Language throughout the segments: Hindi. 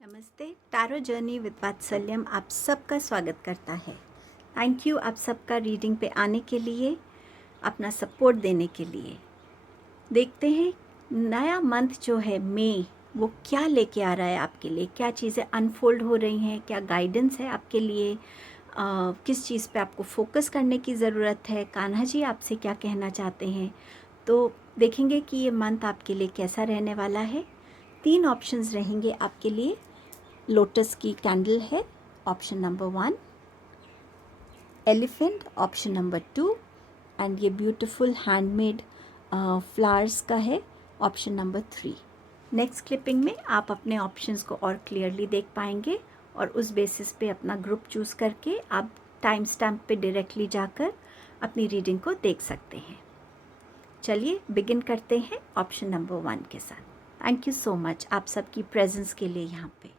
नमस्ते। टैरो जर्नी विद वात्सल्यम आप सबका स्वागत करता है। थैंक यू आप सबका रीडिंग पे आने के लिए, अपना सपोर्ट देने के लिए। देखते हैं नया मंथ जो है मई, वो क्या लेके आ रहा है आपके लिए, क्या चीज़ें अनफोल्ड हो रही हैं, क्या गाइडेंस है आपके लिए, किस चीज़ पे आपको फोकस करने की ज़रूरत है, कान्हा जी आपसे क्या कहना चाहते हैं। तो देखेंगे कि ये मंथ आपके लिए कैसा रहने वाला है। 3 ऑप्शंस रहेंगे आपके लिए। लोटस की कैंडल है option number 1, elephant option number 2 and ये ब्यूटीफुल हैंडमेड फ्लावर्स का है ऑप्शन नंबर 3। नेक्स्ट क्लिपिंग में आप अपने ऑप्शंस को और क्लियरली देख पाएंगे और उस बेसिस पे अपना ग्रुप चूज़ करके आप टाइम स्टैम्प पे डायरेक्टली जाकर अपनी रीडिंग को देख सकते हैं। चलिए बिगिन करते हैं ऑप्शन नंबर 1 के साथ। थैंक यू सो मच आप सबकी प्रेजेंस के लिए यहाँ पे।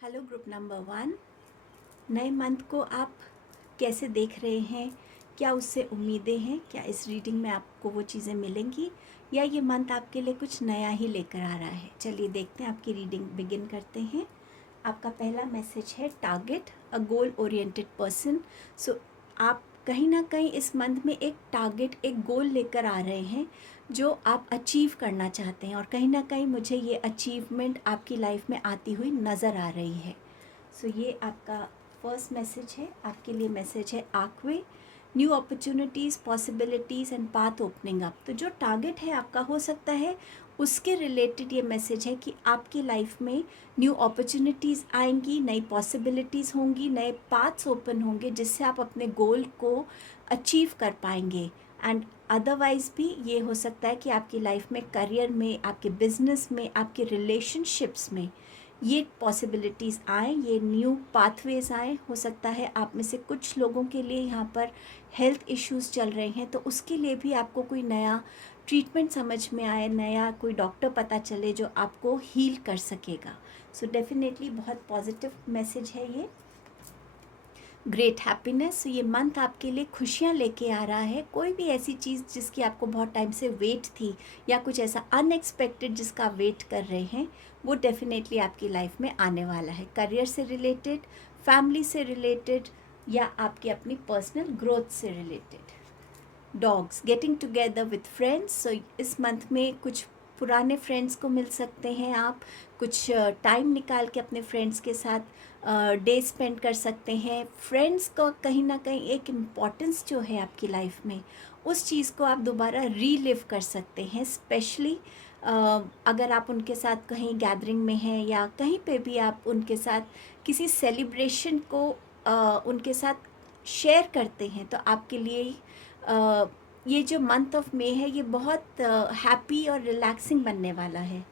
हेलो ग्रुप नंबर 1, नए मंथ को आप कैसे देख रहे हैं? क्या उससे उम्मीदें हैं? क्या इस रीडिंग में आपको वो चीज़ें मिलेंगी या ये मंथ आपके लिए कुछ नया ही लेकर आ रहा है? चलिए देखते हैं, आपकी रीडिंग बिगिन करते हैं। आपका पहला मैसेज है टारगेट, अ गोल ओरिएंटेड पर्सन। सो आप कहीं ना कहीं इस मंथ में एक टारगेट, एक गोल लेकर आ रहे हैं जो आप अचीव करना चाहते हैं और कहीं ना कहीं मुझे ये अचीवमेंट आपकी लाइफ में आती हुई नज़र आ रही है। सो ये आपका फर्स्ट मैसेज है। आपके लिए मैसेज है आक्वे, new opportunities, possibilities and path opening up. तो जो टारगेट है आपका, हो सकता है उसके रिलेटेड ये मैसेज है कि आपकी लाइफ में न्यू अपॉर्चुनिटीज़ आएंगी, नई पॉसिबिलिटीज़ होंगी, नए पाथ्स ओपन होंगे जिससे आप अपने गोल को अचीव कर पाएंगे। एंड अदरवाइज़ भी ये हो सकता है कि आपकी लाइफ में, करियर में, आपके बिजनेस में, आपके रिलेशनशिप्स में ये पॉसिबिलिटीज़ आए, ये न्यू पाथवेज आए। हो सकता है आप में से कुछ लोगों के लिए यहाँ पर हेल्थ इश्यूज़ चल रहे हैं, तो उसके लिए भी आपको कोई नया ट्रीटमेंट समझ में आए, नया कोई डॉक्टर पता चले जो आपको हील कर सकेगा। सो डेफिनेटली बहुत पॉजिटिव मैसेज है ये। ग्रेट हैप्पीनेस, ये मंथ आपके लिए खुशियाँ लेके आ रहा है। कोई भी ऐसी चीज़ जिसकी आपको बहुत टाइम से वेट थी या कुछ ऐसा अनएक्सपेक्टेड जिसका आप वेट कर रहे हैं, वो डेफिनेटली आपकी लाइफ में आने वाला है। करियर से रिलेटेड, फैमिली से रिलेटेड या आपकी अपनी पर्सनल ग्रोथ से related. Dogs, getting together with friends. So इस मंथ में कुछ पुराने फ्रेंड्स को मिल सकते हैं आप, कुछ टाइम निकाल के अपने फ्रेंड्स के साथ डे स्पेंड कर सकते हैं। फ्रेंड्स का कहीं ना कहीं एक इम्पॉर्टेंस जो है आपकी लाइफ में, उस चीज़ को आप दोबारा रीलिव कर सकते हैं। स्पेशली अगर आप उनके साथ कहीं गैदरिंग में हैं या कहीं पे भी आप उनके साथ किसी सेलिब्रेशन को उनके साथ शेयर करते हैं, तो आपके लिए ये जो मंथ ऑफ मई है ये बहुत हैप्पी और रिलैक्सिंग बनने वाला है।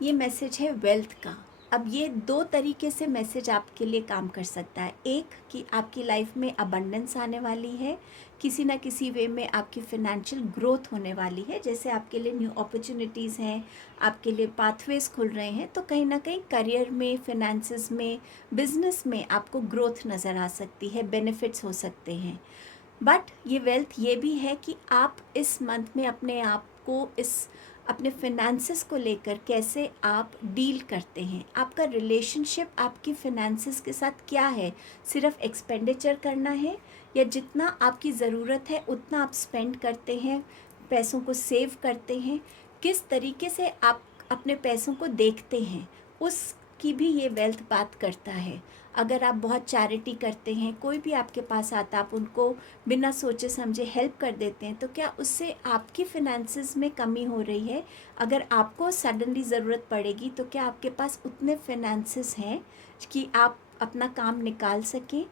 ये मैसेज है वेल्थ का। अब ये 2 तरीके से मैसेज आपके लिए काम कर सकता है। एक कि आपकी लाइफ में अबंडेंस आने वाली है, किसी ना किसी वे में आपकी फिनेंशियल ग्रोथ होने वाली है। जैसे आपके लिए न्यू अपॉर्चुनिटीज़ हैं, आपके लिए पाथवेज खुल रहे हैं, तो कहीं ना कहीं करियर में, फिनेंसेस में, बिजनेस में आपको ग्रोथ नज़र आ सकती है, बेनिफिट्स हो सकते हैं। बट ये वेल्थ ये भी है कि आप इस मंथ में अपने आप को, इस अपने फिनेंसेस को लेकर कैसे आप डील करते हैं। आपका रिलेशनशिप आपकी फिनेंसेस के साथ क्या है? सिर्फ एक्सपेंडिचर करना है या जितना आपकी ज़रूरत है उतना आप स्पेंड करते हैं, पैसों को सेव करते हैं? किस तरीके से आप अपने पैसों को देखते हैं, उसकी भी ये वेल्थ बात करता है। अगर आप बहुत चैरिटी करते हैं, कोई भी आपके पास आता, आप उनको बिना सोचे समझे हेल्प कर देते हैं, तो क्या उससे आपकी फिनेंसेस में कमी हो रही है? अगर आपको सडनली ज़रूरत पड़ेगी तो क्या आपके पास उतने फिनेंसेस हैं कि आप अपना काम निकाल सकें?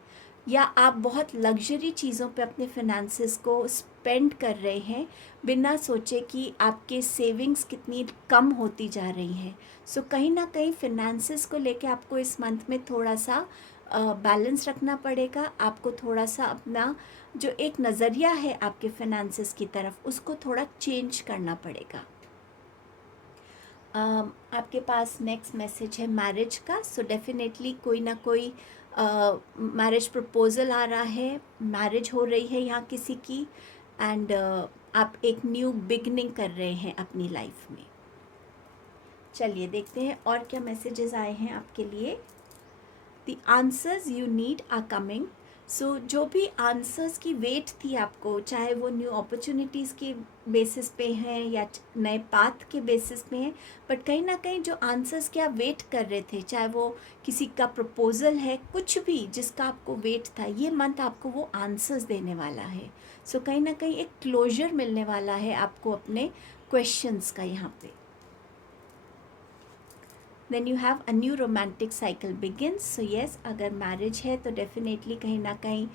या आप बहुत लग्जरी चीज़ों पे अपने फिनेंसेस को स्पेंड कर रहे हैं बिना सोचे कि आपके सेविंग्स कितनी कम होती जा रही हैं? सो कहीं ना कहीं फिनेंसेस को लेके आपको इस मंथ में थोड़ा सा बैलेंस रखना पड़ेगा। आपको थोड़ा सा अपना जो एक नज़रिया है आपके फिनेंसेस की तरफ, उसको थोड़ा चेंज करना पड़ेगा। आपके पास नेक्स्ट मैसेज है मैरिज का. सो डेफिनेटली कोई ना कोई मैरिज प्रपोजल आ रहा है, मैरिज हो रही है यहाँ किसी की, एंड आप एक न्यू बिगनिंग कर रहे हैं अपनी लाइफ में. चलिए देखते हैं और क्या मैसेजेस आए हैं आपके लिए. The answers you need are coming. So जो भी आंसर्स की वेट थी आपको, चाहे वो न्यू अपॉर्चुनिटीज़ के बेसिस पे हैं या नए पाथ के बेसिस पे हैं, बट कहीं ना कहीं जो आंसर्स के आप वेट कर रहे थे, चाहे वो किसी का प्रपोजल है, कुछ भी जिसका आपको वेट था, ये मंथ आपको वो आंसर्स देने वाला है. सो कहीं ना कहीं एक क्लोजर मिलने वाला है आपको अपने क्वेश्चंस का यहाँ पे. Then you have a new romantic cycle begins. So yes, अगर मैरिज है तो डेफिनेटली कहीं ना कहीं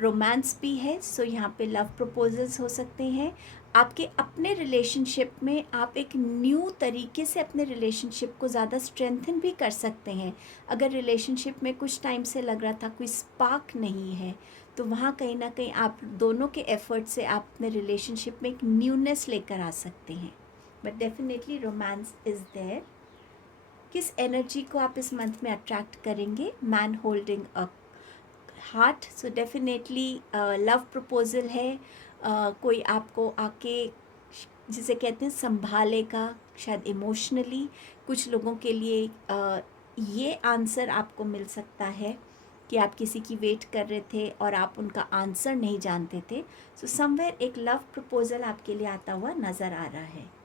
रोमांस भी है. सो यहाँ पे लव प्रपोजल्स हो सकते हैं. आपके अपने रिलेशनशिप में आप एक न्यू तरीके से अपने रिलेशनशिप को ज़्यादा स्ट्रेंथन भी कर सकते हैं. अगर रिलेशनशिप में कुछ टाइम से लग रहा था कोई स्पार्क नहीं है, तो वहाँ कहीं ना कहीं आप दोनों के एफर्ट से आप अपने रिलेशनशिप में एक न्यूनेस लेकर आ सकते हैं. But definitely romance is there. किस एनर्जी को आप इस मंथ में अट्रैक्ट करेंगे? Man holding a heart. So definitely love proposal है. कोई आपको आके जिसे कहते हैं संभालेगा, शायद इमोशनली. कुछ लोगों के लिए ये आंसर आपको मिल सकता है कि आप किसी की वेट कर रहे थे और आप उनका आंसर नहीं जानते थे. सो समवेयर एक लव प्रपोजल आपके लिए आता हुआ नज़र आ रहा है.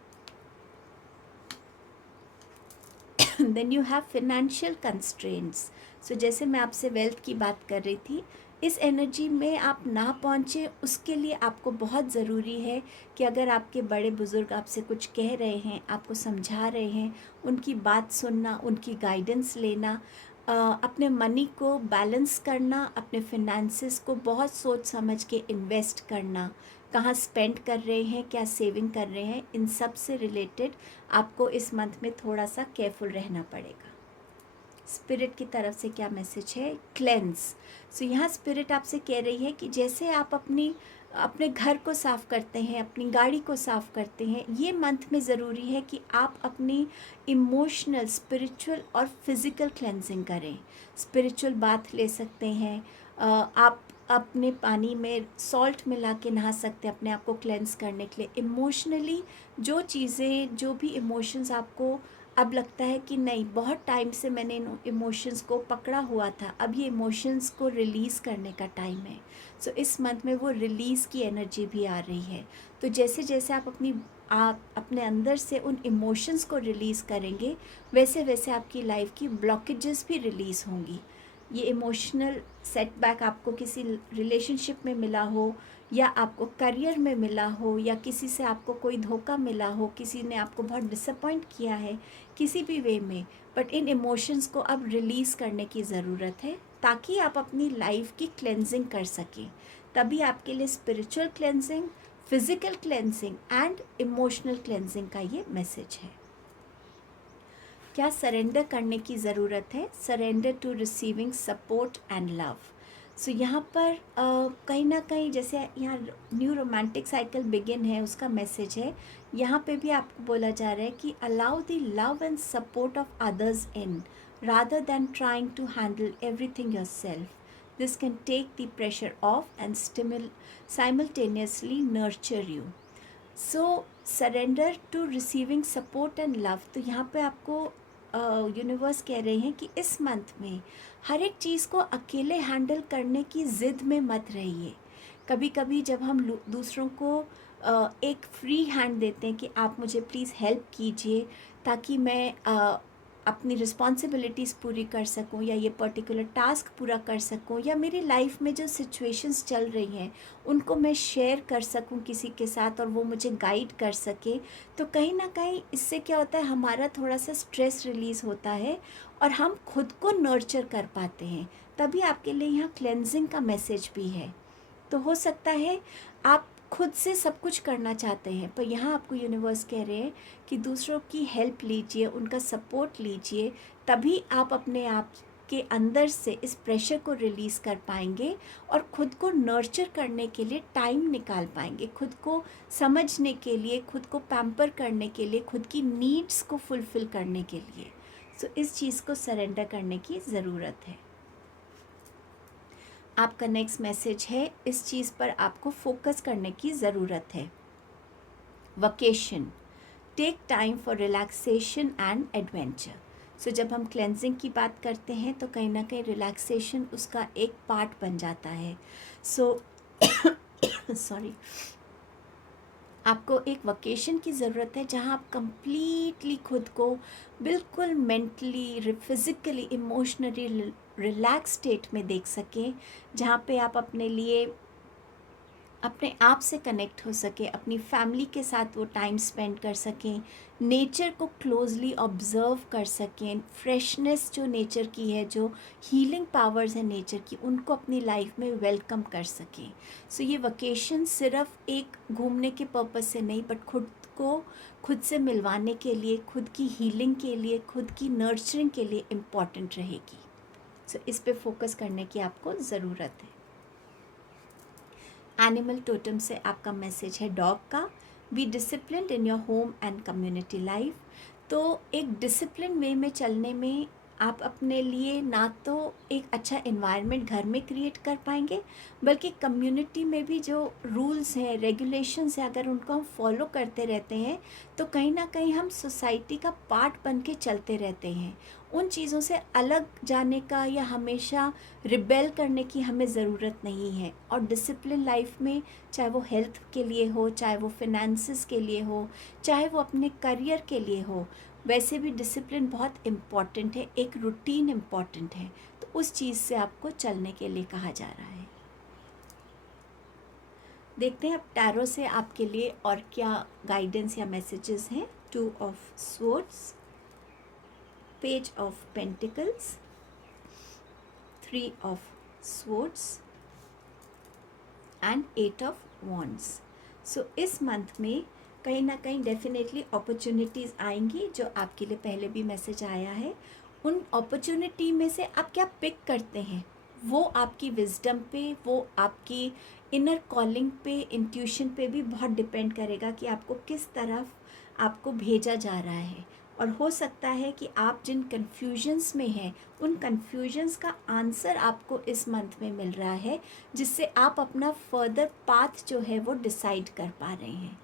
Then you have financial constraints. So जैसे मैं आपसे वेल्थ की बात कर रही थी, इस एनर्जी में आप ना पहुँचे, उसके लिए आपको बहुत ज़रूरी है कि अगर आपके बड़े बुज़ुर्ग आपसे कुछ कह रहे हैं, आपको समझा रहे हैं, उनकी बात सुनना, उनकी गाइडेंस लेना, अपने मनी को बैलेंस करना, अपने फिनेंसेस को बहुत सोच समझ के इन्वेस्ट करना, कहाँ स्पेंड कर रहे हैं, क्या सेविंग कर रहे हैं, इन सब से रिलेटेड आपको इस मंथ में थोड़ा सा केयरफुल रहना पड़ेगा. स्पिरिट की तरफ से क्या मैसेज है? क्लेंस. सो यहाँ स्पिरिट आपसे कह रही है कि जैसे आप अपने घर को साफ़ करते हैं, अपनी गाड़ी को साफ़ करते हैं, ये मंथ में ज़रूरी है कि आप अपनी इमोशनल, स्पिरिचुअल और फिज़िकल क्लेंजिंग करें. स्पिरिचुअल बाथ ले सकते हैं, आप अपने पानी में सॉल्ट मिला के नहा सकते हैं अपने आप को क्लेंस करने के लिए. इमोशनली जो चीज़ें, जो भी इमोशंस आपको अब लगता है कि नहीं, बहुत टाइम से मैंने इन इमोशंस को पकड़ा हुआ था, अब ये इमोशंस को रिलीज़ करने का टाइम है. सो इस मंथ में वो रिलीज़ की एनर्जी भी आ रही है. तो जैसे जैसे आप अपने अंदर से उन इमोशंस को रिलीज़ करेंगे, वैसे वैसे आपकी लाइफ की ब्लॉकेजेस भी रिलीज़ होंगी. ये इमोशनल सेटबैक आपको किसी रिलेशनशिप में मिला हो, या आपको करियर में मिला हो, या किसी से आपको कोई धोखा मिला हो, किसी ने आपको बहुत डिसअपॉइंट किया है किसी भी वे में, बट इन इमोशंस को अब रिलीज़ करने की ज़रूरत है ताकि आप अपनी लाइफ की क्लेंजिंग कर सकें. तभी आपके लिए spiritual cleansing, physical cleansing and emotional cleansing का ये मैसेज है. क्या सरेंडर करने की ज़रूरत है? Surrender to receiving support and love. So यहाँ पर कहीं ना कहीं, जैसे यहाँ न्यू रोमांटिक साइकिल बिगिन है, उसका मैसेज है. यहाँ पे भी आपको बोला जा रहा है कि allow the love and support of others in rather than trying to handle everything yourself. This can take the pressure off and simultaneously nurture you. So surrender to receiving support and love. तो यहाँ पे आपको यूनिवर्स कह रहे हैं कि इस मंथ में हर एक चीज़ को अकेले हैंडल करने की ज़िद में मत रहिए. कभी कभी जब हम दूसरों को एक फ्री हैंड देते हैं कि आप मुझे प्लीज़ हेल्प कीजिए ताकि मैं अपनी रिस्पॉन्सिबिलिटीज़ पूरी कर सकूं, या ये पर्टिकुलर टास्क पूरा कर सकूं, या मेरी लाइफ में जो सिचुएशंस चल रही हैं उनको मैं शेयर कर सकूं किसी के साथ और वो मुझे गाइड कर सके. तो कहीं ना कहीं इससे क्या होता है, हमारा थोड़ा सा स्ट्रेस रिलीज़ होता है और हम खुद को नर्चर कर पाते हैं. तभी आपके लिए यहाँ क्लेंजिंग का मैसेज भी है. तो हो सकता है आप खुद से सब कुछ करना चाहते हैं, पर यहाँ आपको यूनिवर्स कह रहे हैं कि दूसरों की हेल्प लीजिए, उनका सपोर्ट लीजिए, तभी आप अपने आप के अंदर से इस प्रेशर को रिलीज़ कर पाएंगे और खुद को नर्चर करने के लिए टाइम निकाल पाएंगे, खुद को समझने के लिए, खुद को पैम्पर करने के लिए, खुद की नीड्स को फुलफ़िल करने के लिए। सो इस चीज़ को सरेंडर करने की ज़रूरत है। आपका नेक्स्ट मैसेज है, इस चीज़ पर आपको फोकस करने की ज़रूरत है। Vacation, take time for relaxation and adventure. So जब हम क्लेंजिंग की बात करते हैं तो कहीं ना कहीं रिलैक्सेशन उसका एक पार्ट बन जाता है। सो सॉरी, आपको एक वकेशन की ज़रूरत है जहाँ आप कंप्लीटली खुद को बिल्कुल mentally, physically, emotionally relax state में देख सकें, जहाँ पे आप अपने लिए अपने आप से कनेक्ट हो सके, अपनी फैमिली के साथ वो टाइम स्पेंड कर सकें, नेचर को क्लोजली ऑब्ज़र्व कर सकें, फ्रेशनेस जो नेचर की है, जो हीलिंग पावर्स हैं नेचर की, उनको अपनी लाइफ में वेलकम कर सकें। सो ये वकेशन सिर्फ एक घूमने के पर्पस से नहीं, बट खुद को खुद से मिलवाने के लिए, खुद की हीलिंग के लिए, खुद की नर्चरिंग के लिए इम्पॉर्टेंट रहेगी। सो इस पे फोकस करने की आपको ज़रूरत है। एनिमल टोटम से आपका मैसेज है डॉग का, be disciplined in your home and community life. तो एक डिसिप्लिन वे में चलने में आप अपने लिए ना तो एक अच्छा इन्वायरमेंट घर में क्रिएट कर पाएंगे, बल्कि कम्युनिटी में भी जो रूल्स हैं, रेगुलेशंस हैं, अगर उनको हम फॉलो करते रहते हैं तो कहीं ना कहीं हम सोसाइटी का पार्ट बन के चलते रहते हैं। उन चीज़ों से अलग जाने का या हमेशा रिबेल करने की हमें ज़रूरत नहीं है। और डिसिप्लिन लाइफ में, चाहे वो हेल्थ के लिए हो, चाहे वो फिनेंसेस के लिए हो, चाहे वो अपने करियर के लिए हो, वैसे भी डिसिप्लिन बहुत इम्पॉर्टेंट है, एक रूटीन इम्पॉर्टेंट है। तो उस चीज़ से आपको चलने के लिए कहा जा रहा है। देखते हैं अब टैरो से आपके लिए और क्या गाइडेंस या मैसेजेस हैं। 2 of swords, page of pentacles, 3 of swords and 8 of wands. So इस मंथ में कहीं ना कहीं डेफिनेटली अपॉर्चुनिटीज़ आएंगी, जो आपके लिए पहले भी मैसेज आया है। उन अपॉर्चुनिटी में से आप क्या पिक करते हैं, वो आपकी विजडम पे, वो आपकी इनर कॉलिंग पे, इंट्यूशन पे भी बहुत डिपेंड करेगा कि आपको किस तरफ आपको भेजा जा रहा है। और हो सकता है कि आप जिन कन्फ्यूजन्स में हैं, उन कन्फ्यूजन्स का आंसर आपको इस मंथ में मिल रहा है, जिससे आप अपना फर्दर पाथ जो है वो डिसाइड कर पा रहे हैं।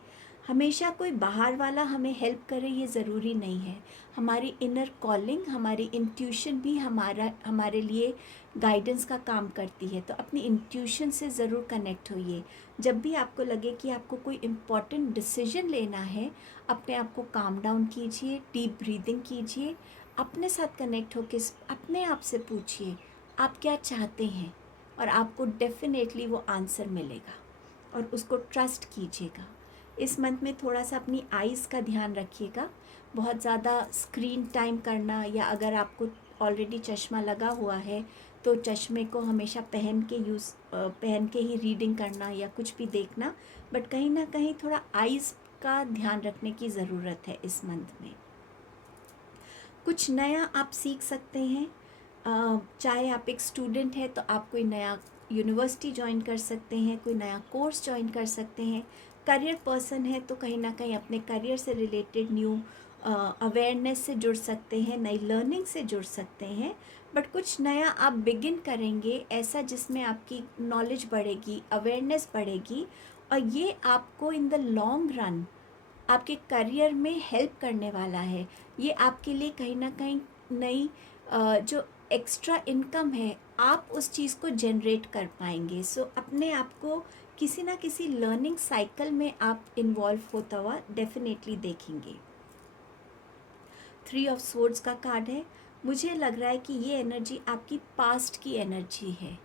हमेशा कोई बाहर वाला हमें हेल्प करे ये ज़रूरी नहीं है। हमारी इनर कॉलिंग, हमारी इंट्यूशन भी हमारे लिए गाइडेंस का काम करती है। तो अपनी इंट्यूशन से ज़रूर कनेक्ट होइए। जब भी आपको लगे कि आपको कोई इम्पॉर्टेंट डिसीजन लेना है, अपने आप को काम डाउन कीजिए, डीप ब्रीदिंग कीजिए, अपने साथ कनेक्ट होकर अपने आप से पूछिए आप क्या चाहते हैं, और आपको डेफिनेटली वो आंसर मिलेगा, और उसको ट्रस्ट कीजिएगा। इस मंथ में थोड़ा सा अपनी आइज़ का ध्यान रखिएगा। बहुत ज़्यादा स्क्रीन टाइम करना, या अगर आपको ऑलरेडी चश्मा लगा हुआ है तो चश्मे को हमेशा पहन के ही रीडिंग करना या कुछ भी देखना, बट कहीं ना कहीं थोड़ा आइज़ का ध्यान रखने की ज़रूरत है इस मंथ में। कुछ नया आप सीख सकते हैं। चाहे आप एक स्टूडेंट हैं तो आप कोई नया यूनिवर्सिटी ज्वाइन कर सकते हैं, कोई नया कोर्स ज्वाइन कर सकते हैं। करियर पर्सन है तो कहीं ना कहीं अपने करियर से रिलेटेड न्यू अवेयरनेस से जुड़ सकते हैं, नई लर्निंग से जुड़ सकते हैं। बट कुछ नया आप बिगिन करेंगे ऐसा जिसमें आपकी नॉलेज बढ़ेगी, अवेयरनेस बढ़ेगी, और ये आपको इन द लॉन्ग रन आपके करियर में हेल्प करने वाला है। ये आपके लिए कहीं ना कहीं नई जो एक्स्ट्रा इनकम है, आप उस चीज़ को जनरेट कर पाएंगे। सो अपने आप को किसी ना किसी लर्निंग साइकिल में आप इन्वॉल्व होता हुआ डेफिनेटली देखेंगे। 3 ऑफ स्वॉर्ड्स का कार्ड है। मुझे लग रहा है कि ये एनर्जी आपकी पास्ट की एनर्जी है।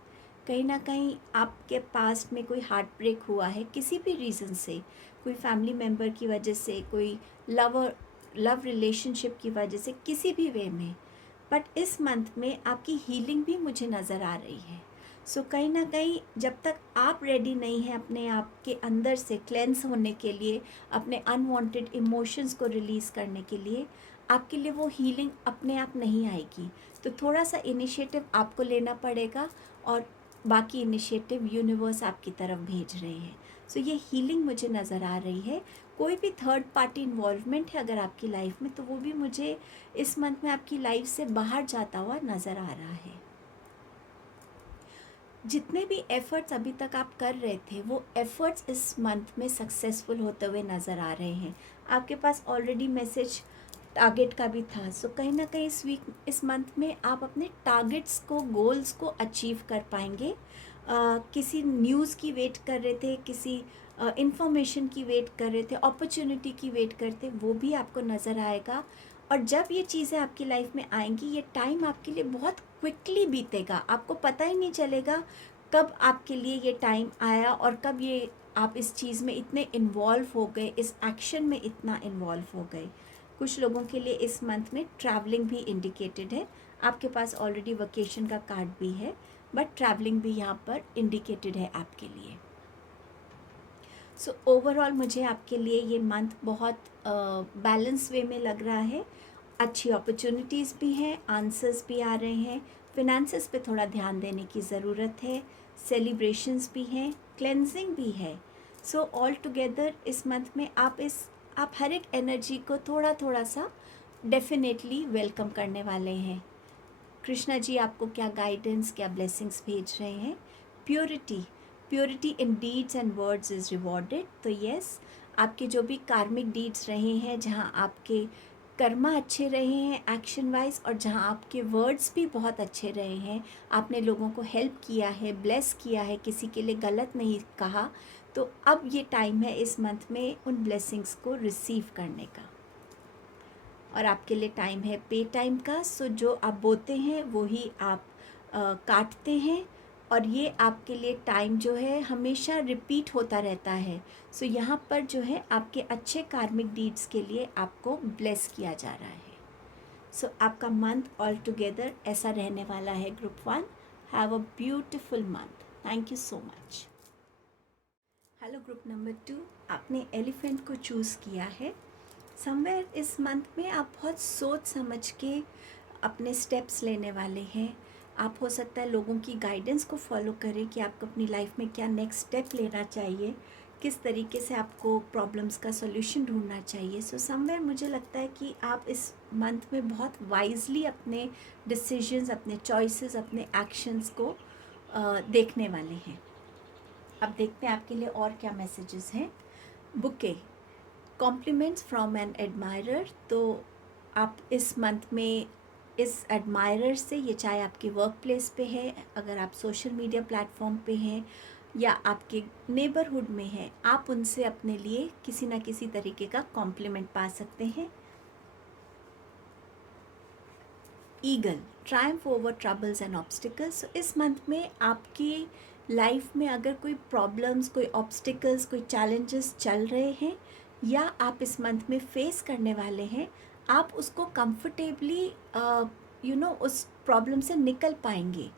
कहीं ना कहीं आपके पास्ट में कोई हार्ट ब्रेक हुआ है किसी भी रीज़न से, कोई फैमिली मेम्बर की वजह से, कोई लव रिलेशनशिप की वजह से, किसी भी वे में। बट इस मंथ में आपकी हीलिंग भी मुझे नज़र आ रही है। सो कहीं ना कहीं जब तक आप रेडी नहीं हैं अपने आप के अंदर से क्लेंस होने के लिए, अपने अनवांटेड इमोशंस को रिलीज़ करने के लिए, आपके लिए वो हीलिंग अपने आप नहीं आएगी, तो थोड़ा सा इनिशिएटिव आपको लेना पड़ेगा और बाकी इनिशिएटिव यूनिवर्स आपकी तरफ भेज रहे हैं। सो ये हीलिंग मुझे नज़र आ रही है। कोई भी थर्ड पार्टी इन्वॉल्वमेंट है अगर आपकी लाइफ में, तो वो भी मुझे इस मंथ में आपकी लाइफ से बाहर जाता हुआ नज़र आ रहा है। जितने भी एफ़र्ट्स अभी तक आप कर रहे थे, वो एफ़र्ट्स इस मंथ में सक्सेसफुल होते हुए नज़र आ रहे हैं। आपके पास ऑलरेडी मैसेज टारगेट का भी था। सो कहीं ना कहीं इस मंथ में आप अपने टारगेट्स को, गोल्स को अचीव कर पाएंगे। किसी न्यूज़ की वेट कर रहे थे, किसी इंफॉर्मेशन की वेट कर रहे थे, अपॉर्चुनिटी की वेट करते, वो भी आपको नज़र आएगा। और जब ये चीज़ें आपकी लाइफ में आएंगी, ये टाइम आपके लिए बहुत क्विकली बीतेगा, आपको पता ही नहीं चलेगा कब आपके लिए ये टाइम आया और कब ये आप इस चीज़ में इतने इन्वॉल्व हो गए, इस एक्शन में इतना इन्वॉल्व हो गए। कुछ लोगों के लिए इस मंथ में ट्रैवलिंग भी इंडिकेटेड है। आपके पास ऑलरेडी वकेशन का कार्ड भी है, बट ट्रैवलिंग भी यहाँ पर इंडिकेटेड है आपके लिए। सो ओवरऑल मुझे आपके लिए ये मंथ बहुत बैलेंस वे में लग रहा है। अच्छी अपॉर्चुनिटीज़ भी हैं, आंसर्स भी आ रहे हैं, फिनेंसेस पे थोड़ा ध्यान देने की ज़रूरत है, सेलिब्रेशंस भी हैं, क्लेंजिंग भी है। सो ऑल टुगेदर इस मंथ में आप हर एक एनर्जी को थोड़ा थोड़ा सा डेफिनेटली वेलकम करने वाले हैं। कृष्णा जी आपको क्या गाइडेंस, क्या ब्लेसिंग्स भेज रहे हैं? Purity, purity in deeds and words is rewarded. तो यस, आपके जो भी कार्मिक डीड्स रहे हैं, जहाँ आपके कर्मा अच्छे रहे हैं एक्शन वाइज, और जहाँ आपके वर्ड्स भी बहुत अच्छे रहे हैं, आपने लोगों को हेल्प किया है, ब्लेस किया है, किसी के लिए गलत नहीं कहा, तो अब ये टाइम है इस मंथ में उन ब्लेसिंग्स को रिसीव करने का। और आपके लिए टाइम है पे टाइम का। सो जो आप बोते हैं वो ही आप काटते हैं, और ये आपके लिए टाइम जो है हमेशा रिपीट होता रहता है। सो यहाँ पर जो है आपके अच्छे कार्मिक डीड्स के लिए आपको ब्लेस किया जा रहा है। सो आपका मंथ ऑल टुगेदर ऐसा रहने वाला है। Group 1, have a beautiful month. Thank you so much. Hello group number 2, आपने एलिफेंट को चूज़ किया है। समवेयर इस मंथ में आप बहुत सोच समझ के अपने स्टेप्स लेने वाले हैं। आप हो सकता है लोगों की गाइडेंस को फॉलो करें कि आपको अपनी लाइफ में क्या नेक्स्ट स्टेप लेना चाहिए, किस तरीके से आपको प्रॉब्लम्स का सॉल्यूशन ढूंढना चाहिए। सो समवेयर मुझे लगता है कि आप इस मंथ में बहुत वाइजली अपने डिसीजंस, अपने चॉइसेस, अपने एक्शंस को देखने वाले हैं। अब देखते हैं आपके लिए और क्या मैसेजेस हैं। Bouquet, compliments from an admirer. तो आप इस मंथ में इस एडमायरर से, ये चाहे आपके वर्क प्लेस पे है, अगर आप सोशल मीडिया प्लेटफॉर्म पे हैं, या आपके नेबरहुड में है, आप उनसे अपने लिए किसी ना किसी तरीके का कॉम्प्लीमेंट पा सकते हैं। Eagle, triumph over troubles and obstacles. So इस मंथ में आपकी लाइफ में अगर कोई प्रॉब्लम्स, कोई ऑब्स्टिकल्स, कोई चैलेंजेस चल रहे हैं, या आप इस मंथ में फेस करने वाले हैं, आप उसको कंफर्टेबली उस प्रॉब्लम से निकल पाएंगे,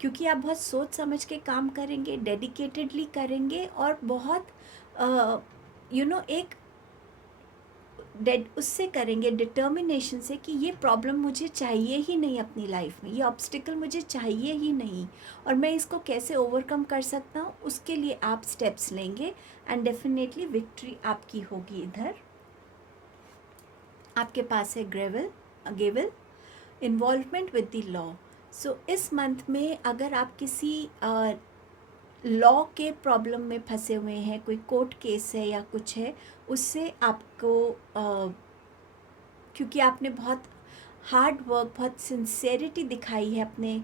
क्योंकि आप बहुत सोच समझ के काम करेंगे, डेडिकेटेडली करेंगे, और बहुत एक उससे करेंगे डिटर्मिनेशन से कि ये प्रॉब्लम मुझे चाहिए ही नहीं अपनी लाइफ में, ये ऑब्स्टिकल मुझे चाहिए ही नहीं, और मैं इसको कैसे ओवरकम कर सकता हूँ, उसके लिए आप स्टेप्स लेंगे, एंड डेफिनेटली विक्ट्री आपकी होगी। इधर आपके पास है gavel, involvement with the law. So इस मंथ में अगर आप किसी लॉ के प्रॉब्लम में फंसे हुए हैं, कोई कोर्ट केस है या कुछ है, उससे आपको क्योंकि आपने बहुत हार्ड वर्क, बहुत सिंसेरिटी दिखाई है अपने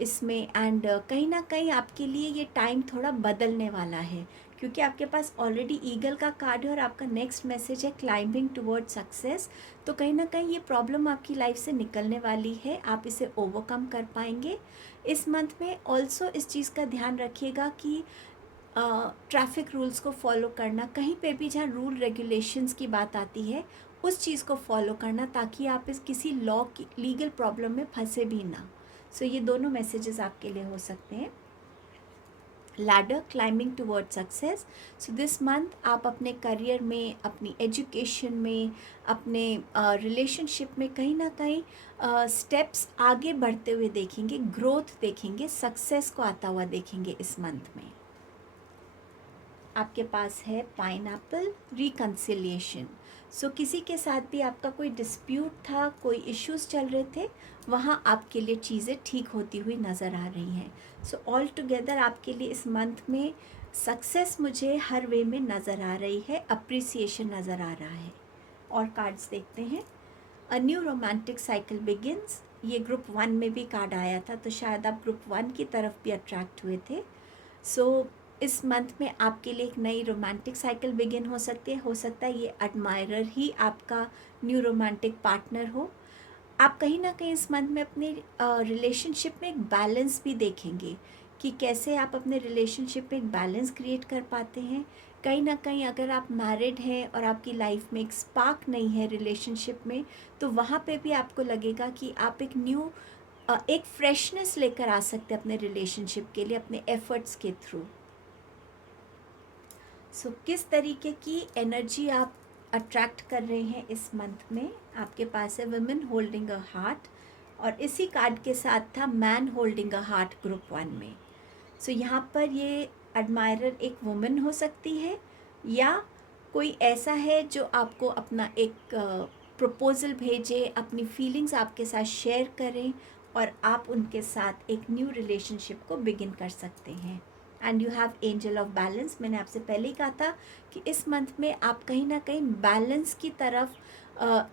इसमें, एंड कहीं ना कहीं आपके लिए ये टाइम थोड़ा बदलने वाला है, क्योंकि आपके पास ऑलरेडी ईगल का कार्ड है और आपका नेक्स्ट मैसेज है क्लाइंबिंग टुवर्ड सक्सेस। तो कहीं ना कहीं ये प्रॉब्लम आपकी लाइफ से निकलने वाली है, आप इसे ओवरकम कर पाएंगे। इस मंथ में ऑल्सो इस चीज़ का ध्यान रखिएगा कि ट्रैफिक रूल्स को फॉलो करना, कहीं पे भी जहाँ रूल रेगुलेशंस की बात आती है उस चीज़ को फॉलो करना, ताकि आप इस किसी लॉ की लीगल प्रॉब्लम में फंसे भी ना। सो ये दोनों मैसेजेस आपके लिए हो सकते हैं। Ladder climbing toward success. So this month आप अपने करियर में, अपनी एजुकेशन में, अपने रिलेशनशिप में कहीं ना कहीं स्टेप्स आगे बढ़ते हुए देखेंगे, ग्रोथ देखेंगे, सक्सेस को आता हुआ देखेंगे इस मंथ में। आपके पास है पाइनएप्पल, रिकन्सिलिएशन। सो किसी के साथ भी आपका कोई डिस्प्यूट था, कोई इश्यूज चल रहे थे, वहाँ आपके लिए चीज़ें ठीक होती हुई नज़र आ रही हैं। सो ऑल टुगेदर आपके लिए इस मंथ में सक्सेस मुझे हर वे में नज़र आ रही है, अप्रिसिएशन नज़र आ रहा है। और कार्ड्स देखते हैं। अ न्यू रोमांटिक साइकिल बिगिंस, ये ग्रुप 1 में भी कार्ड आया था, तो शायद आप ग्रुप 1 की तरफ भी अट्रैक्ट हुए थे। सो इस मंथ में आपके लिए एक नई रोमांटिक साइकिल बिगिन हो सकती है। हो सकता है ये एडमायरर ही आपका न्यू रोमांटिक पार्टनर हो। आप कहीं ना कहीं इस मंथ में अपने रिलेशनशिप में एक बैलेंस भी देखेंगे कि कैसे आप अपने रिलेशनशिप में एक बैलेंस क्रिएट कर पाते हैं। कहीं ना कहीं अगर आप मैरिड हैं और आपकी लाइफ में एक स्पार्क नहीं है रिलेशनशिप में, तो वहाँ पे भी आपको लगेगा कि आप एक न्यू एक फ्रेशनेस लेकर आ सकते हैं अपने रिलेशनशिप के लिए, अपने एफर्ट्स के थ्रू। सो किस तरीके की एनर्जी आप अट्रैक्ट कर रहे हैं इस मंथ में? आपके पास है वुमेन होल्डिंग अ हार्ट, और इसी कार्ड के साथ था man holding a heart group 1 में। सो यहाँ पर ये एडमायरर एक वुमेन हो सकती है, या कोई ऐसा है जो आपको अपना एक प्रपोजल भेजे, अपनी फीलिंग्स आपके साथ शेयर करें, और आप उनके साथ एक न्यू रिलेशनशिप को बिगिन कर सकते हैं। And you have angel of balance. मैंने आपसे पहले ही कहा था कि इस मंथ में आप कहीं ना कहीं बैलेंस की तरफ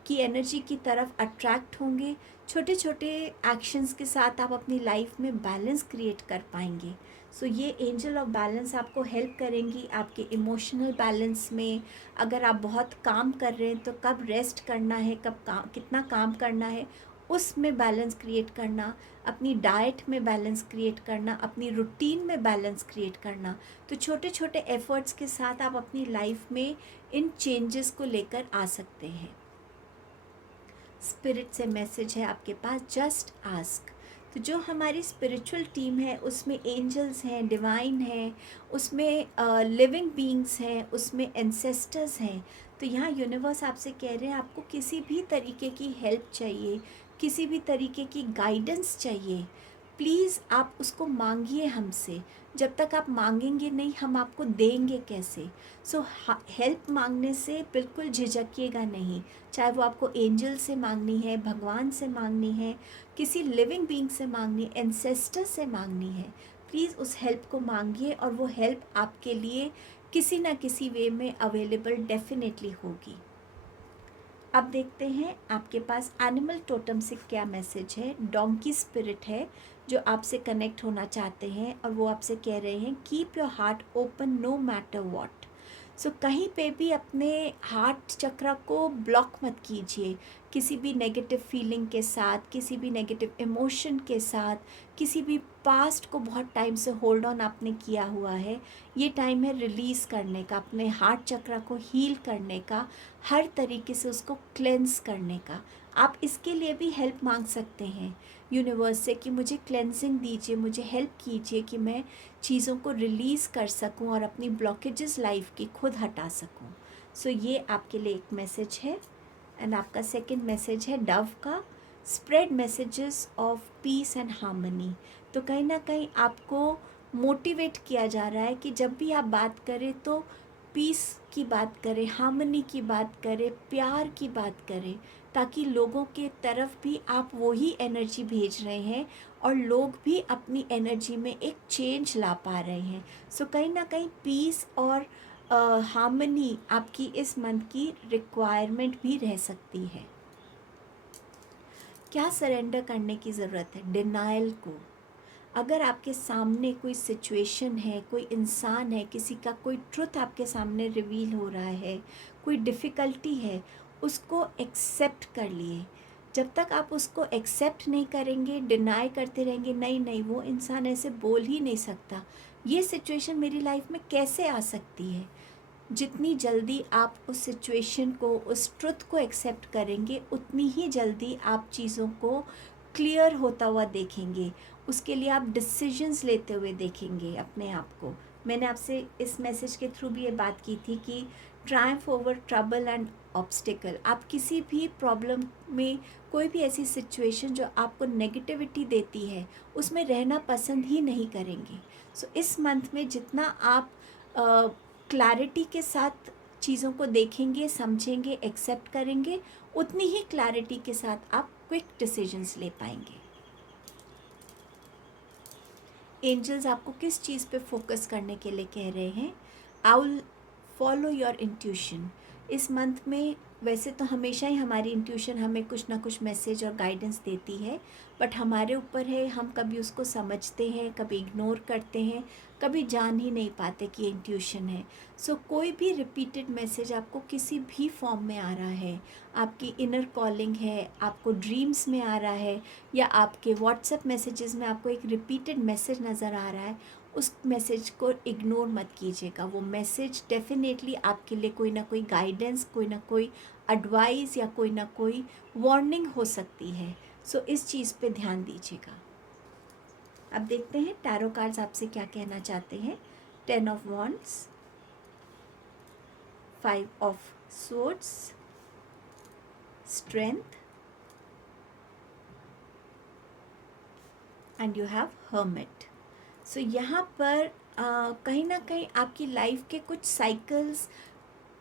की एनर्जी की तरफ अट्रैक्ट होंगे। छोटे छोटे एक्शंस के साथ आप अपनी लाइफ में बैलेंस क्रिएट कर पाएंगे। सो ये एंजल ऑफ बैलेंस आपको हेल्प करेंगी आपके इमोशनल बैलेंस में। अगर आप बहुत काम कर रहे हैं तो कब रेस्ट करना है, कब कितना काम करना है, उसमें बैलेंस क्रिएट करना, अपनी डाइट में बैलेंस क्रिएट करना, अपनी रूटीन में बैलेंस क्रिएट करना। तो छोटे छोटे एफर्ट्स के साथ आप अपनी लाइफ में इन चेंजेस को लेकर आ सकते हैं। स्पिरिट से मैसेज है आपके पास, जस्ट आस्क। तो जो हमारी स्पिरिचुअल टीम है उसमें एंजल्स हैं, डिवाइन हैं, उसमें लिविंग बीइंग्स हैं, उसमें एंसेस्टर्स हैं। तो यहाँ यूनिवर्स आपसे कह रहे हैं आपको किसी भी तरीके की हेल्प चाहिए, किसी भी तरीके की गाइडेंस चाहिए, प्लीज़ आप उसको मांगिए हमसे। जब तक आप मांगेंगे नहीं, हम आपको देंगे कैसे? सो हेल्प मांगने से बिल्कुल झिझकिएगा नहीं, चाहे वो आपको एंजल से मांगनी है, भगवान से मांगनी है, किसी लिविंग बीइंग से मांगनी है, एंसेस्टर से मांगनी है, प्लीज़ उस हेल्प को मांगिए, और वो हेल्प आपके लिए किसी ना किसी वे में अवेलेबल डेफिनेटली होगी। अब देखते हैं आपके पास एनिमल टोटम से क्या मैसेज है। डोंकी स्पिरिट है जो आपसे कनेक्ट होना चाहते हैं, और वो आपसे कह रहे हैं keep your heart open no matter what. So कहीं पे भी अपने हार्ट चक्र को ब्लॉक मत कीजिए, किसी भी नेगेटिव फीलिंग के साथ, किसी भी नेगेटिव इमोशन के साथ, किसी भी पास्ट को बहुत टाइम से होल्ड ऑन आपने किया हुआ है। ये टाइम है रिलीज़ करने का, अपने हार्ट चक्र को हील करने का, हर तरीके से उसको क्लेंस करने का। आप इसके लिए भी हेल्प मांग सकते हैं यूनिवर्स से कि मुझे क्लेंजिंग दीजिए, मुझे हेल्प कीजिए कि मैं चीज़ों को रिलीज़ कर सकूं और अपनी ब्लॉकेजेस लाइफ की खुद हटा सकूं। सो ये आपके लिए एक मैसेज है। एंड आपका सेकंड मैसेज है डव का, spread messages of peace and harmony. तो कहीं ना कहीं आपको मोटिवेट किया जा रहा है कि जब भी आप बात करें तो पीस की बात करें, हार्मनी की बात करें, प्यार की बात करें, ताकि लोगों के तरफ भी आप वही एनर्जी भेज रहे हैं और लोग भी अपनी एनर्जी में एक चेंज ला पा रहे हैं। सो कहीं ना कहीं पीस और हार्मनी आपकी इस मंथ की रिक्वायरमेंट भी रह सकती है। क्या सरेंडर करने की ज़रूरत है? डिनाइल को। अगर आपके सामने कोई सिचुएशन है, कोई इंसान है, किसी का कोई ट्रुथ आपके सामने रिवील हो रहा है, कोई डिफ़िकल्टी है, उसको एक्सेप्ट कर लिए। जब तक आप उसको एक्सेप्ट नहीं करेंगे, डिनाई करते रहेंगे, नहीं नहीं वो इंसान ऐसे बोल ही नहीं सकता, ये सिचुएशन मेरी लाइफ में कैसे आ सकती है, जितनी जल्दी आप उस सिचुएशन को, उस ट्रुथ को एक्सेप्ट करेंगे, उतनी ही जल्दी आप चीज़ों को क्लियर होता हुआ देखेंगे, उसके लिए आप डिसीजंस लेते हुए देखेंगे अपने आप को। मैंने आपसे इस मैसेज के थ्रू भी ये बात की थी कि Triumph over trouble and obstacle. आप किसी भी प्रॉब्लम में, कोई भी ऐसी सिचुएशन जो आपको नेगेटिविटी देती है, उसमें रहना पसंद ही नहीं करेंगे। सो इस मंथ में जितना आप क्लैरिटी के साथ चीज़ों को देखेंगे, समझेंगे, एक्सेप्ट करेंगे, उतनी ही क्लैरिटी के साथ आप क्विक डिसीजंस ले पाएंगे। एंजल्स आपको किस चीज़ पे फोकस करने के लिए कह रहे हैं? I will follow your intuition. इस मंथ में वैसे तो हमेशा ही हमारी इंट्यूशन हमें कुछ ना कुछ मैसेज और गाइडेंस देती है, बट हमारे ऊपर है, हम कभी उसको समझते हैं, कभी इग्नोर करते हैं, कभी जान ही नहीं पाते कि इंट्यूशन है। सो कोई भी रिपीटेड मैसेज आपको किसी भी फॉर्म में आ रहा है, आपकी इनर कॉलिंग है, आपको ड्रीम्स में आ रहा है, या आपके व्हाट्सएप मैसेजेस में आपको एक रिपीटेड मैसेज नज़र आ रहा है, उस मैसेज को इग्नोर मत कीजिएगा। वो मैसेज डेफिनेटली आपके लिए कोई ना कोई गाइडेंस, कोई ना कोई एडवाइस या कोई ना कोई वार्निंग हो सकती है। सो इस चीज़ पे ध्यान दीजिएगा। अब देखते हैं टैरो कार्ड्स आपसे क्या कहना चाहते हैं। 10 of wands, 5 of swords, strength, and you have hermit. So यहाँ पर कहीं ना कहीं आपकी लाइफ के कुछ साइकिल्स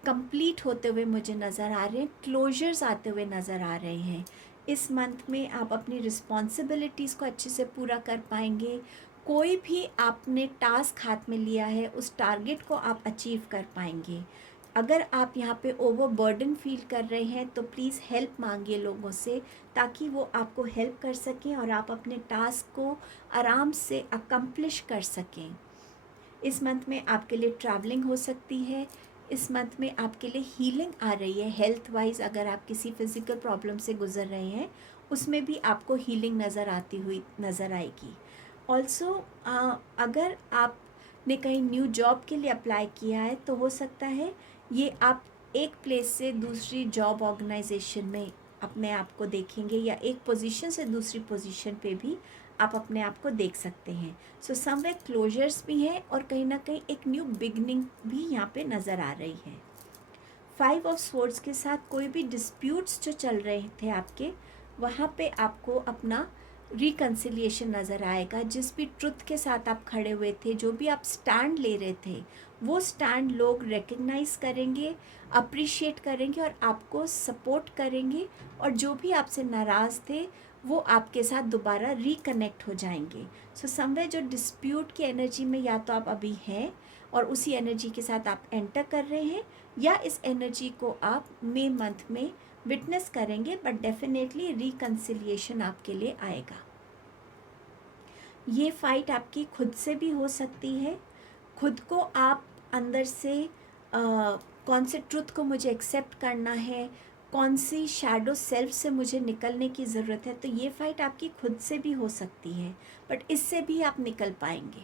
कंप्लीट होते हुए मुझे नज़र आ रहे हैं, क्लोजर्स आते हुए नज़र आ रहे हैं। इस मंथ में आप अपनी रिस्पॉन्सिबिलिटीज़ को अच्छे से पूरा कर पाएंगे। कोई भी आपने टास्क हाथ में लिया है, उस टारगेट को आप अचीव कर पाएंगे। अगर आप यहाँ पे ओवरबर्डन फील कर रहे हैं तो प्लीज़ हेल्प मांगिए लोगों से, ताकि वो आपको हेल्प कर सकें और आप अपने टास्क को आराम से अकम्प्लिश कर सकें। इस मंथ में आपके लिए ट्रैवलिंग हो सकती है। इस मंथ में आपके लिए हीलिंग आ रही है हेल्थ वाइज। अगर आप किसी फिज़िकल प्रॉब्लम से गुजर रहे हैं, उसमें भी आपको हीलिंग नज़र आती हुई नज़र आएगी। ऑल्सो अगर आपने कहीं न्यू जॉब के लिए अप्लाई किया है तो हो सकता है ये आप एक प्लेस से दूसरी जॉब ऑर्गेनाइजेशन में अपने आप को देखेंगे, या एक पोजीशन से दूसरी पोजीशन पे भी आप अपने आप को देख सकते हैं। सो समवेयर क्लोजर्स भी हैं और कहीं ना कहीं एक न्यू बिगनिंग भी यहाँ पे नज़र आ रही है। 5 ऑफ स्वॉर्ड्स के साथ कोई भी डिस्प्यूट्स जो चल रहे थे आपके, वहाँ पे आपको अपना रिकन्सिलिएशन नज़र आएगा। जिस भी ट्रुथ के साथ आप खड़े हुए थे, जो भी आप स्टैंड ले रहे थे, वो स्टैंड लोग रिकग्नाइज करेंगे, अप्रिशिएट करेंगे और आपको सपोर्ट करेंगे, और जो भी आपसे नाराज़ थे वो आपके साथ दोबारा रिकनेक्ट हो जाएंगे। सो समवेयर जो डिस्प्यूट की एनर्जी में या तो आप अभी हैं और उसी एनर्जी के साथ आप एंटर कर रहे हैं, या इस एनर्जी को आप मई मंथ में विटनेस करेंगे, बट डेफिनेटली रिकन्सिलिएशन आपके लिए आएगा। ये फाइट आपकी खुद से भी हो सकती है। खुद को आप अंदर से कौन से ट्रुथ को मुझे एक्सेप्ट करना है, कौन सी शैडो सेल्फ से मुझे निकलने की ज़रूरत है, तो ये फाइट आपकी खुद से भी हो सकती है, बट इससे भी आप निकल पाएंगे।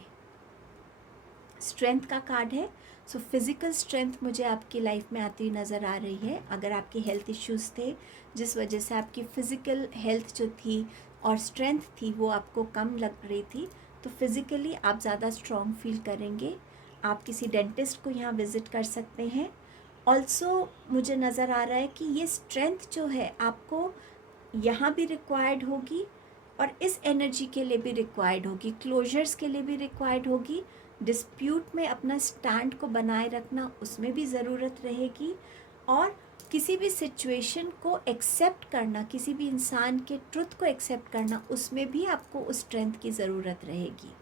स्ट्रेंथ का कार्ड है। सो फिज़िकल स्ट्रेंथ मुझे आपकी लाइफ में आती हुई नज़र आ रही है। अगर आपके हेल्थ इश्यूज़ थे जिस वजह से आपकी फ़िज़िकल हेल्थ जो थी और स्ट्रेंथ थी वो आपको कम लग रही थी, तो फिज़िकली आप ज़्यादा स्ट्रॉन्ग फील करेंगे। आप किसी डेंटिस्ट को यहाँ विज़िट कर सकते हैं। ऑल्सो मुझे नज़र आ रहा है कि ये स्ट्रेंथ जो है आपको यहाँ भी रिक्वायर्ड होगी और इस एनर्जी के लिए भी रिक्वायर्ड होगी, क्लोजर्स के लिए भी रिक्वायर्ड होगी, डिस्प्यूट में अपना स्टैंड को बनाए रखना उसमें भी ज़रूरत रहेगी, और किसी भी सिचुएशन को एक्सेप्ट करना, किसी भी इंसान के ट्रुथ को एक्सेप्ट करना, उसमें भी आपको उस स्ट्रेंथ की ज़रूरत रहेगी।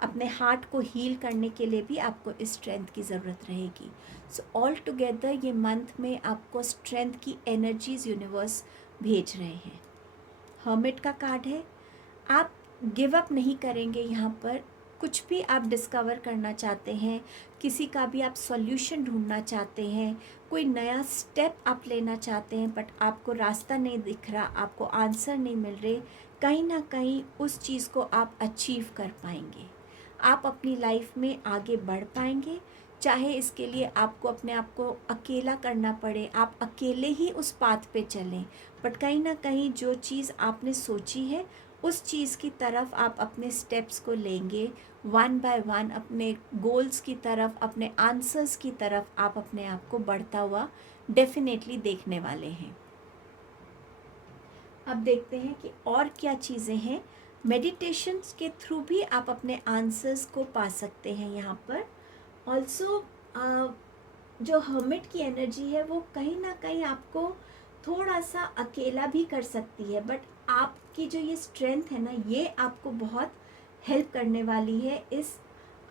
अपने हार्ट को हील करने के लिए भी आपको इस स्ट्रेंथ की ज़रूरत रहेगी। सो ऑल टुगेदर ये मंथ में आपको स्ट्रेंथ की एनर्जीज यूनिवर्स भेज रहे हैं। हर्मिट का कार्ड है। आप गिव अप नहीं करेंगे। यहाँ पर कुछ भी आप डिस्कवर करना चाहते हैं, किसी का भी आप सॉल्यूशन ढूंढना चाहते हैं, कोई नया स्टेप आप लेना चाहते हैं, बट आपको रास्ता नहीं दिख रहा, आपको आंसर नहीं मिल रहे, कहीं ना कहीं उस चीज़ को आप अचीव कर पाएंगे। आप अपनी लाइफ में आगे बढ़ पाएंगे, चाहे इसके लिए आपको अपने आप को अकेला करना पड़े, आप अकेले ही उस पाथ पे चलें, बट कहीं ना कहीं जो चीज़ आपने सोची है उस चीज़ की तरफ आप अपने स्टेप्स को लेंगे, वन बाय वन अपने गोल्स की तरफ, अपने आंसर्स की तरफ आप अपने आप को बढ़ता हुआ डेफिनेटली देखने वाले हैं। अब देखते हैं कि और क्या चीज़ें हैं। मेडिटेशन के थ्रू भी आप अपने आंसर्स को पा सकते हैं यहाँ पर। ऑल्सो जो हर्मिट की एनर्जी है वो कहीं ना कहीं आपको थोड़ा सा अकेला भी कर सकती है, बट आपकी जो ये स्ट्रेंथ है ना, ये आपको बहुत हेल्प करने वाली है इस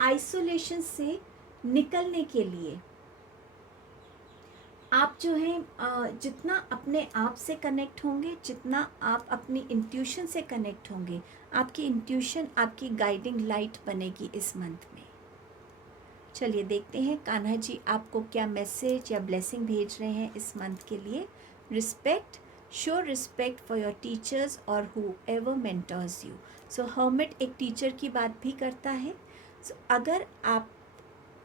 आइसोलेशन से निकलने के लिए। आप जो है जितना अपने आप से कनेक्ट होंगे, जितना आप अपनी इंट्यूशन से कनेक्ट होंगे, आपकी इंट्यूशन आपकी गाइडिंग लाइट बनेगी इस मंथ में। चलिए देखते हैं कान्हा जी आपको क्या मैसेज या ब्लेसिंग भेज रहे हैं इस मंथ के लिए। Respect, show respect for your teachers और whoever mentors you. So hermit एक टीचर की बात भी करता है। सो अगर आप,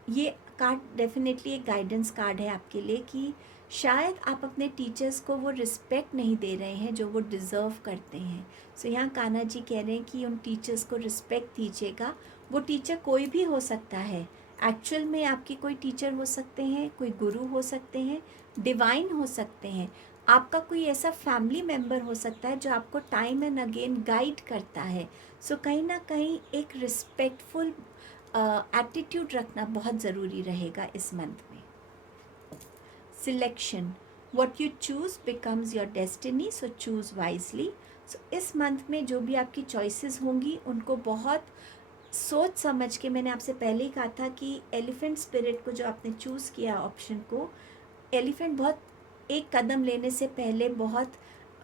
ये कार्ड डेफिनेटली एक गाइडेंस कार्ड है आपके लिए कि शायद आप अपने टीचर्स को वो रिस्पेक्ट नहीं दे रहे हैं जो वो डिज़र्व करते हैं। सो यहाँ कान्हा जी कह रहे हैं कि उन टीचर्स को रिस्पेक्ट दीजिएगा। वो टीचर कोई भी हो सकता है, एक्चुअल में आपकी कोई टीचर हो सकते हैं, कोई गुरु हो सकते हैं, डिवाइन हो सकते हैं, आपका कोई ऐसा फैमिली मेम्बर हो सकता है जो आपको टाइम एंड अगेन गाइड करता है। सो कहीं ना कहीं एक रिस्पेक्टफुल एटीट्यूड रखना बहुत ज़रूरी रहेगा इस मंथ में। Selection, what you choose becomes your destiny, so choose wisely. So इस मंथ में जो भी आपकी चॉइसेस होंगी उनको बहुत सोच समझ के, मैंने आपसे पहले ही कहा था कि एलिफेंट स्पिरिट को जो आपने चूज़ किया ऑप्शन को, एलिफेंट बहुत एक कदम लेने से पहले बहुत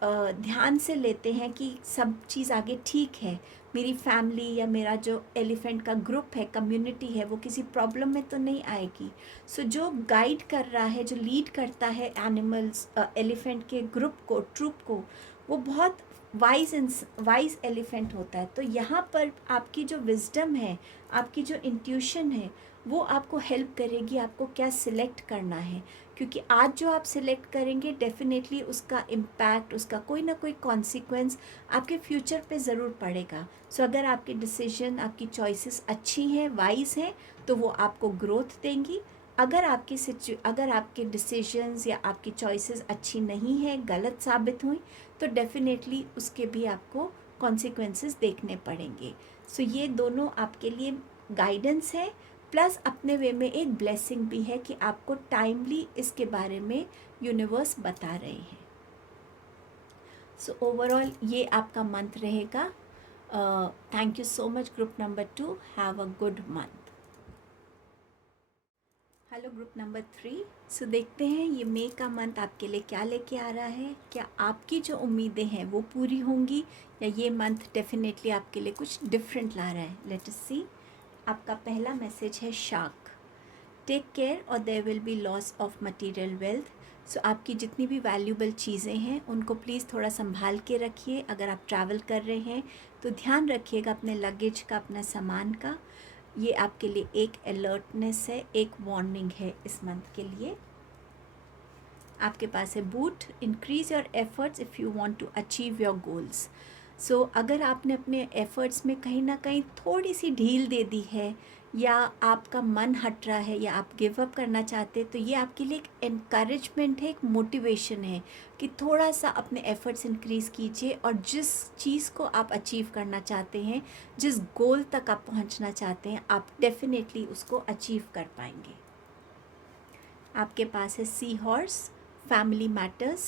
ध्यान से लेते हैं कि सब चीज़ आगे ठीक है, मेरी फैमिली या मेरा जो एलिफेंट का ग्रुप है, कम्युनिटी है, वो किसी प्रॉब्लम में तो नहीं आएगी। सो जो गाइड कर रहा है, जो लीड करता है एनिमल्स, एलिफेंट के ग्रुप को, ट्रूप को, वो बहुत वाइज एलिफेंट होता है। तो यहाँ पर आपकी जो विजडम है, आपकी जो इंट्यूशन है, वो आपको हेल्प करेगी आपको क्या सिलेक्ट करना है, क्योंकि आज जो आप सिलेक्ट करेंगे डेफिनेटली उसका इम्पैक्ट, उसका कोई ना कोई कॉन्सिक्वेंस आपके फ्यूचर पे ज़रूर पड़ेगा। सो अगर आपकी डिसीजन, आपकी चॉइसेस अच्छी हैं, वाइज हैं, तो वो आपको ग्रोथ देंगी। अगर आपके डिसीजंस या आपकी चॉइसेस अच्छी नहीं है, गलत साबित हुई, तो डेफिनेटली उसके भी आपको कॉन्सिक्वेंसेस देखने पड़ेंगे। सो ये दोनों आपके लिए गाइडेंस है, प्लस अपने वे में एक ब्लेसिंग भी है कि आपको टाइमली इसके बारे में यूनिवर्स बता रहे हैं। सो ओवरऑल ये आपका मंथ रहेगा। Thank you so much group number 2, have a good month. Hello group number 3। सो देखते हैं ये मई का मंथ आपके लिए क्या लेके आ रहा है। क्या आपकी जो उम्मीदें हैं वो पूरी होंगी, या ये मंथ डेफिनेटली आपके लिए कुछ डिफरेंट ला रहा है। Let us see. आपका पहला मैसेज है शार्क, टेक केयर और there will be loss of material wealth. So आपकी जितनी भी वैल्यूबल चीज़ें हैं उनको प्लीज़ थोड़ा संभाल के रखिए। अगर आप ट्रैवल कर रहे हैं तो ध्यान रखिएगा अपने लगेज का, अपना सामान का। ये आपके लिए एक अलर्टनेस है, एक वार्निंग है इस मंथ के लिए। आपके पास है boot, increase your efforts if you want to achieve your goals. So अगर आपने अपने एफर्ट्स में कहीं ना कहीं थोड़ी सी ढील दे दी है, या आपका मन हट रहा है, या आप गिव अप करना चाहते हैं, तो ये आपके लिए एक एनकरेजमेंट है, एक मोटिवेशन है कि थोड़ा सा अपने एफर्ट्स इंक्रीज़ कीजिए, और जिस चीज़ को आप अचीव करना चाहते हैं, जिस गोल तक आप पहुंचना चाहते हैं, आप डेफिनेटली उसको अचीव कर पाएंगे। आपके पास है सी हॉर्स, फैमिली मैटर्स।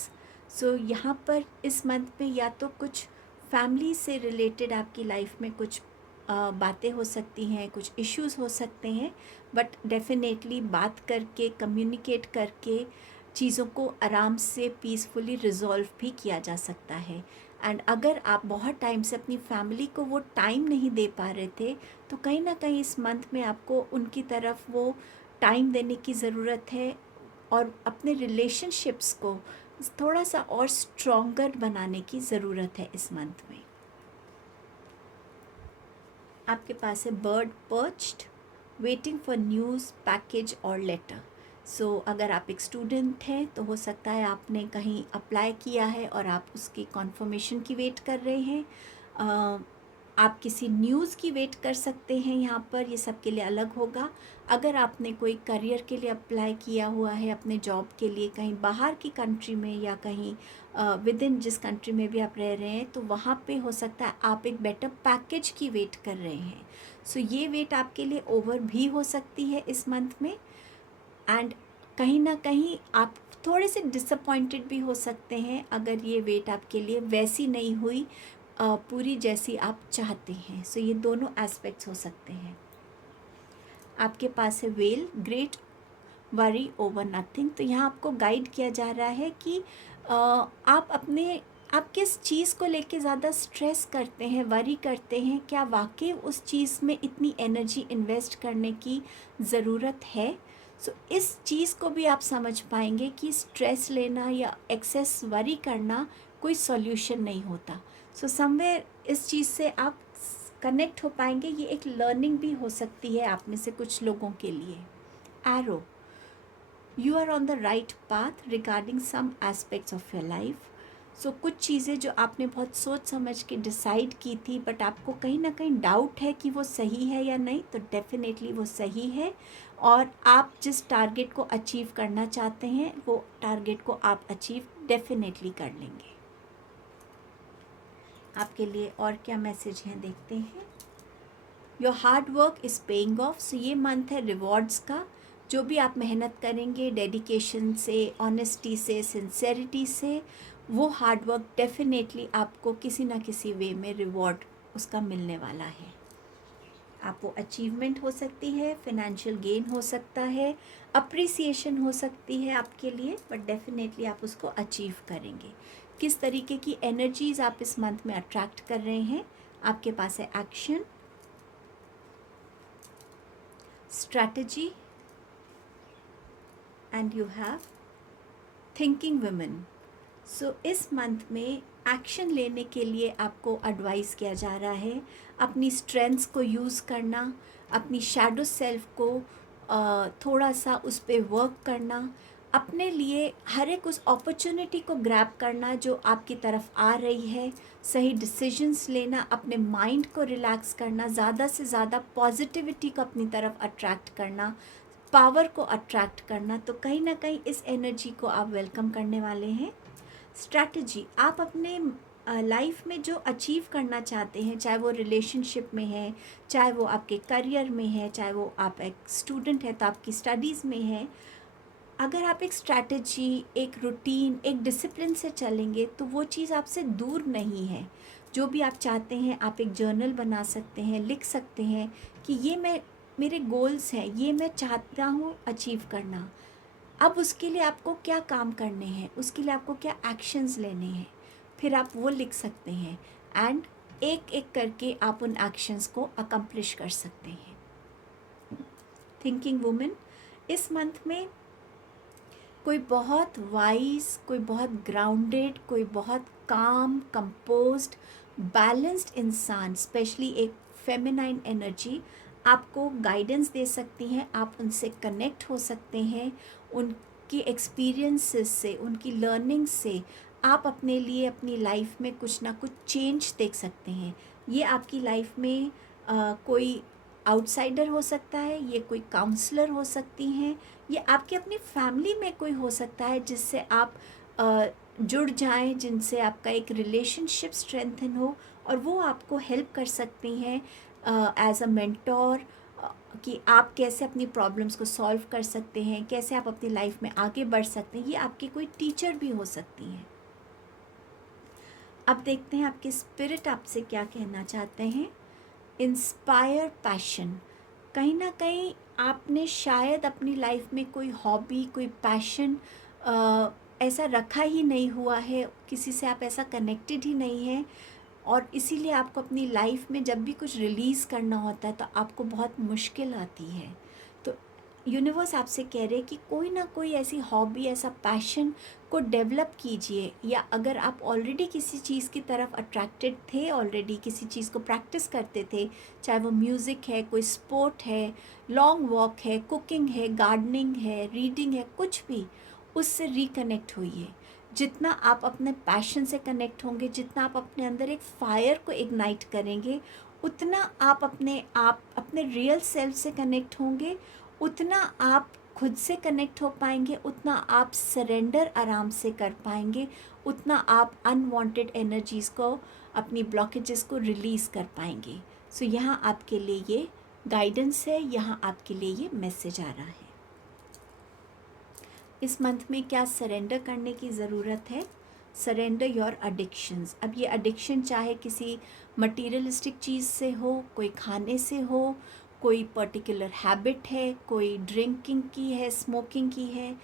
सो यहाँ पर इस मंथ में या तो कुछ फैमिली से रिलेटेड आपकी लाइफ में कुछ बातें हो सकती हैं, कुछ इश्यूज हो सकते हैं, बट डेफिनेटली बात करके, कम्युनिकेट करके चीज़ों को आराम से पीसफुली रिजॉल्व भी किया जा सकता है। एंड अगर आप बहुत टाइम से अपनी फैमिली को वो टाइम नहीं दे पा रहे थे, तो कहीं ना कहीं इस मंथ में आपको उनकी तरफ वो टाइम देने की ज़रूरत है, और अपने रिलेशनशिप्स को थोड़ा सा और स्ट्रॉन्गर बनाने की ज़रूरत है इस मंथ में। आपके पास है bird perched, waiting for news, package और लेटर। सो अगर आप एक स्टूडेंट हैं तो हो सकता है आपने कहीं अप्लाई किया है और आप उसकी कॉन्फर्मेशन की वेट कर रहे हैं। आप किसी न्यूज़ की वेट कर सकते हैं यहाँ पर, ये सबके लिए अलग होगा। अगर आपने कोई करियर के लिए अप्लाई किया हुआ है अपने जॉब के लिए कहीं बाहर की कंट्री में या कहीं विद इन जिस कंट्री में भी आप रह रहे हैं, तो वहाँ पे हो सकता है आप एक बेटर पैकेज की वेट कर रहे हैं। सो ये वेट आपके लिए ओवर भी हो सकती है इस मंथ में, एंड कहीं ना कहीं आप थोड़े से डिसअपॉइंटेड भी हो सकते हैं अगर ये वेट आपके लिए वैसी नहीं हुई पूरी जैसी आप चाहते हैं। सो ये दोनों एस्पेक्ट्स हो सकते हैं। आपके पास है well, great worry over nothing. तो यहाँ आपको गाइड किया जा रहा है कि आप किस चीज़ को लेके ज़्यादा स्ट्रेस करते हैं, वरी करते हैं, क्या वाकई उस चीज़ में इतनी एनर्जी इन्वेस्ट करने की ज़रूरत है। सो इस चीज़ को भी आप समझ पाएंगे कि स्ट्रेस लेना या एक्सेस वरी करना कोई सॉल्यूशन नहीं होता। सो समवेयर इस चीज़ से आप कनेक्ट हो पाएंगे। ये एक लर्निंग भी हो सकती है आप में से कुछ लोगों के लिए। Arrow, you are on the right path regarding some aspects of your life. So कुछ चीज़ें जो आपने बहुत सोच समझ के डिसाइड की थी बट आपको कहीं ना कहीं डाउट है कि वो सही है या नहीं, तो डेफिनेटली वो सही है, और आप जिस टारगेट को अचीव करना चाहते हैं वो टारगेट को आप अचीव डेफिनेटली कर लेंगे। आपके लिए और क्या मैसेज हैं देखते हैं। Your hard work is paying off. So ये मंथ है रिवॉर्ड्स का। जो भी आप मेहनत करेंगे डेडिकेशन से, ऑनेस्टी से, सिंसेरिटी से, वो हार्ड वर्क डेफिनेटली आपको किसी ना किसी वे में रिवॉर्ड उसका मिलने वाला है। आप वो अचीवमेंट हो सकती है, फिनेंशियल गेन हो सकता है, अप्रिसिएशन हो सकती है आपके लिए, बट डेफिनेटली आप उसको अचीव करेंगे। किस तरीके की एनर्जीज आप इस मंथ में अट्रैक्ट कर रहे हैं। आपके पास है action, strategy, and you have thinking women. So इस मंथ में एक्शन लेने के लिए आपको एडवाइस किया जा रहा है अपनी स्ट्रेंथ्स को यूज़ करना, अपनी शैडो सेल्फ को थोड़ा सा उस पर वर्क करना, अपने लिए हर एक उस अपॉर्चुनिटी को ग्रैब करना जो आपकी तरफ आ रही है, सही डिसीजंस लेना, अपने माइंड को रिलैक्स करना, ज़्यादा से ज़्यादा पॉजिटिविटी को अपनी तरफ अट्रैक्ट करना, पावर को अट्रैक्ट करना। तो कहीं ना कहीं इस एनर्जी को आप वेलकम करने वाले हैं। स्ट्रैटेजी, आप अपने लाइफ में जो अचीव करना चाहते हैं, चाहे वो रिलेशनशिप में है, चाहे वो आपके करियर में है, चाहे वो आप एक स्टूडेंट है तो आपकी स्टडीज़ में है, अगर आप एक स्ट्रैटेजी, एक रूटीन, एक डिसिप्लिन से चलेंगे तो वो चीज़ आपसे दूर नहीं है। जो भी आप चाहते हैं आप एक जर्नल बना सकते हैं, लिख सकते हैं कि ये मेरे गोल्स हैं, ये मैं चाहता हूँ अचीव करना। अब उसके लिए आपको क्या काम करने हैं, उसके लिए आपको क्या एक्शंस लेने हैं, फिर आप वो लिख सकते हैं, एंड एक एक करके आप उन एक्शंस को अकम्प्लिश कर सकते हैं। थिंकिंग वुमेन, इस मंथ में कोई बहुत वाइज, कोई बहुत ग्राउंडेड, कोई बहुत काम, कंपोज्ड, बैलेंस्ड इंसान, स्पेशली एक फेमिनाइन एनर्जी आपको गाइडेंस दे सकती हैं। आप उनसे कनेक्ट हो सकते हैं, उनकी एक्सपीरियंसेस से, उनकी लर्निंग से आप अपने लिए अपनी लाइफ में कुछ ना कुछ चेंज देख सकते हैं। ये आपकी लाइफ में कोई आउटसाइडर हो सकता है, ये कोई काउंसलर हो सकती हैं, ये आपकी अपनी फैमिली में कोई हो सकता है जिससे आप जुड़ जाएं, जिनसे आपका एक रिलेशनशिप स्ट्रेंथन हो, और वो आपको हेल्प कर सकती हैं एज अ मेंटोर कि आप कैसे अपनी प्रॉब्लम्स को सॉल्व कर सकते हैं, कैसे आप अपनी लाइफ में आगे बढ़ सकते हैं। ये आपकी कोई टीचर भी हो सकती हैं। अब देखते हैं आपके स्पिरिट आपसे क्या कहना चाहते हैं। इंस्पायर पैशन, कहीं ना कहीं आपने शायद अपनी लाइफ में कोई हॉबी, कोई पैशन ऐसा रखा ही नहीं हुआ है, किसी से आप ऐसा कनेक्टेड ही नहीं है, और इसीलिए आपको अपनी लाइफ में जब भी कुछ रिलीज़ करना होता है तो आपको बहुत मुश्किल आती है। तो यूनिवर्स आपसे कह रहे हैं कि कोई ना कोई ऐसी हॉबी, ऐसा पैशन को डेवलप कीजिए, या अगर आप ऑलरेडी किसी चीज़ की तरफ अट्रैक्टेड थे, ऑलरेडी किसी चीज़ को प्रैक्टिस करते थे, चाहे वो म्यूज़िक है, कोई स्पोर्ट है, लॉन्ग वॉक है, कुकिंग है, गार्डनिंग है, रीडिंग है, कुछ भी, उससे रिकनेक्ट होइए। जितना आप अपने पैशन से कनेक्ट होंगे, जितना आप अपने अंदर एक फायर को इग्नाइट करेंगे, उतना आप अपने रियल सेल्फ से कनेक्ट होंगे, उतना आप खुद से कनेक्ट हो पाएंगे, उतना आप सरेंडर आराम से कर पाएंगे, उतना आप अनवांटेड एनर्जीज़ को, अपनी ब्लॉकेजेस को रिलीज़ कर पाएंगे। सो यहाँ आपके लिए ये गाइडेंस है, यहाँ आपके लिए ये मैसेज आ रहा है। इस मंथ में क्या सरेंडर करने की ज़रूरत है? Surrender your addictions. अब ये एडिक्शन चाहे किसी मटीरियलिस्टिक चीज़ से हो, कोई खाने से हो, कोई पर्टिकुलर हैबिट है, कोई ड्रिंकिंग की है, स्मोकिंग की है,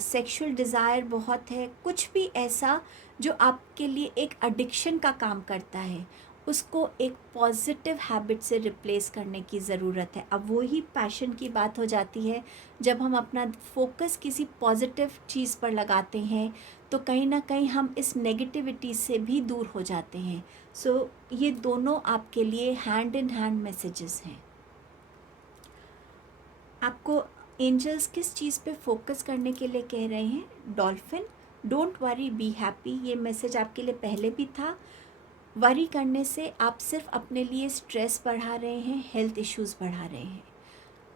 सेक्सुअल डिज़ायर बहुत है, कुछ भी ऐसा जो आपके लिए एक एडिक्शन का काम करता है, उसको एक पॉजिटिव हैबिट से रिप्लेस करने की ज़रूरत है। अब वही पैशन की बात हो जाती है, जब हम अपना फोकस किसी पॉजिटिव चीज़ पर लगाते हैं तो कहीं ना कहीं हम इस नेगेटिविटी से भी दूर हो जाते हैं। सो ये दोनों आपके लिए हैंड इन हैंड मैसेजेस हैं। आपको एंजल्स किस चीज़ पे फोकस करने के लिए कह रहे हैं? Dolphin, don't worry be happy. ये मैसेज आपके लिए पहले भी था। वरी करने से आप सिर्फ अपने लिए स्ट्रेस बढ़ा रहे हैं, हेल्थ इश्यूज़ बढ़ा रहे हैं।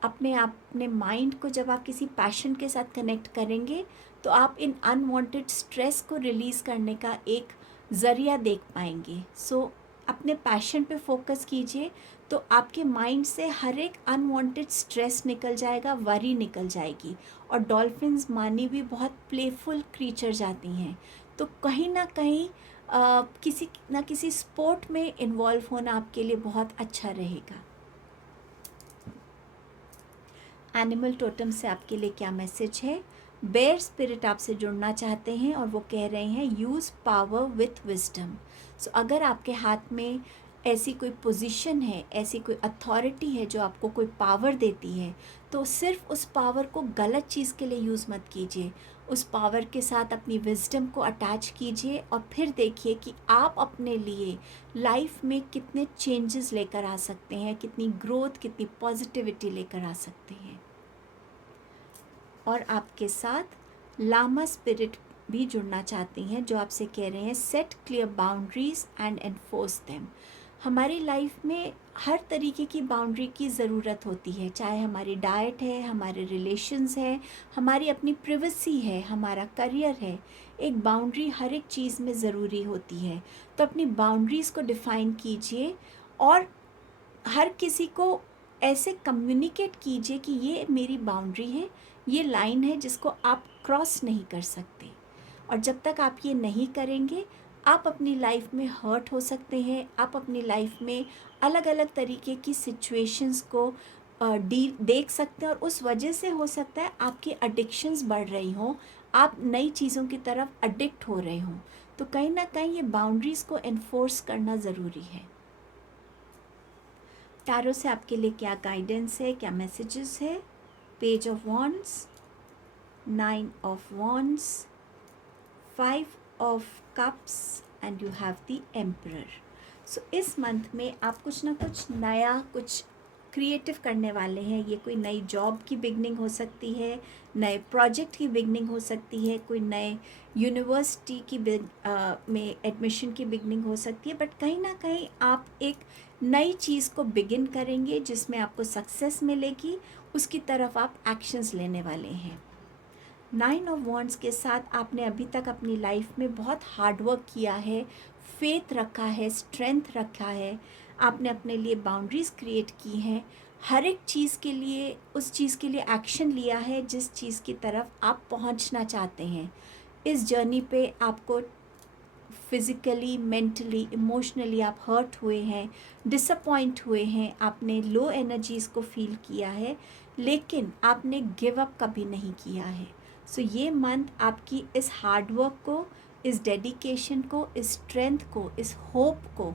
अपने माइंड को जब आप किसी पैशन के साथ कनेक्ट करेंगे तो आप इन अनवांटेड स्ट्रेस को रिलीज़ करने का एक ज़रिया देख पाएंगे। सो अपने पैशन पे फोकस कीजिए तो आपके माइंड से हर एक अनवांटेड स्ट्रेस निकल जाएगा, वरी निकल जाएगी। और डॉल्फिन्स मानी भी बहुत प्लेफुल क्रीचर जाती हैं, तो कहीं ना कहीं किसी ना किसी स्पोर्ट में इन्वॉल्व होना आपके लिए बहुत अच्छा रहेगा। एनिमल टोटम से आपके लिए क्या मैसेज है? बेयर स्पिरिट आपसे जुड़ना चाहते हैं और वो कह रहे हैं यूज़ पावर विथ विजडम। सो अगर आपके हाथ में ऐसी कोई पोजीशन है, ऐसी कोई अथॉरिटी है जो आपको कोई पावर देती है, तो सिर्फ उस पावर को गलत चीज़ के लिए यूज़ मत कीजिए। उस पावर के साथ अपनी विजडम को अटैच कीजिए और फिर देखिए कि आप अपने लिए लाइफ में कितने चेंजेस लेकर आ सकते हैं, कितनी ग्रोथ, कितनी पॉजिटिविटी लेकर आ सकते हैं। और आपके साथ लामा स्पिरिट भी जुड़ना चाहती हैं, जो आपसे कह रहे हैं set clear boundaries and enforce them. हमारी लाइफ में हर तरीके की बाउंड्री की ज़रूरत होती है, चाहे हमारी डाइट है, हमारे रिलेशंस है, हमारी अपनी प्रिवेसी है, हमारा करियर है। एक बाउंड्री हर एक चीज़ में ज़रूरी होती है। तो अपनी बाउंड्रीज़ को डिफ़ाइन कीजिए और हर किसी को ऐसे कम्युनिकेट कीजिए कि ये मेरी बाउंड्री है, ये लाइन है जिसको आप क्रॉस नहीं कर सकते। और जब तक आप ये नहीं करेंगे, आप अपनी लाइफ में हर्ट हो सकते हैं, आप अपनी लाइफ में अलग अलग तरीके की सिचुएशंस को देख सकते हैं और उस वजह से हो सकता है आपकी एडिक्शंस बढ़ रही हों, आप नई चीज़ों की तरफ एडिक्ट हो रहे हों। तो कहीं ना कहीं ये बाउंड्रीज़ को एनफोर्स करना ज़रूरी है। टैरो से आपके लिए क्या गाइडेंस है, क्या मैसेजेस है? Page of wands, 9 of wands, 5 of cups and you have the emperor. So इस मंथ में आप कुछ ना कुछ नया, कुछ क्रिएटिव करने वाले हैं। ये कोई नई जॉब की बिगनिंग हो सकती है, नए प्रोजेक्ट की बिगनिंग हो सकती है, कोई नए यूनिवर्सिटी की में एडमिशन की बिगनिंग हो सकती है। बट कहीं ना कहीं आप एक नई चीज़ को बिगिन करेंगे जिसमें आपको सक्सेस मिलेगी, उसकी तरफ आप एक्शंस लेने वाले हैं। 9 ऑफ वॉन्ड्स के साथ आपने अभी तक अपनी लाइफ में बहुत हार्ड वर्क किया है, फेथ रखा है, स्ट्रेंथ रखा है, आपने अपने लिए बाउंड्रीज़ क्रिएट की हैं, हर एक चीज़ के लिए, उस चीज़ के लिए एक्शन लिया है जिस चीज़ की तरफ आप पहुंचना चाहते हैं। इस जर्नी पे आपको फिज़िकली, मेंटली, इमोशनली आप हर्ट हुए हैं, डिसअपॉइंट हुए हैं, आपने लो एनर्जीज़ को फील किया है, लेकिन आपने गिव अप कभी नहीं किया है। सो ये मंथ आपकी इस हार्ड वर्क को, इस डेडिकेशन को, इस स्ट्रेंथ को, इस होप को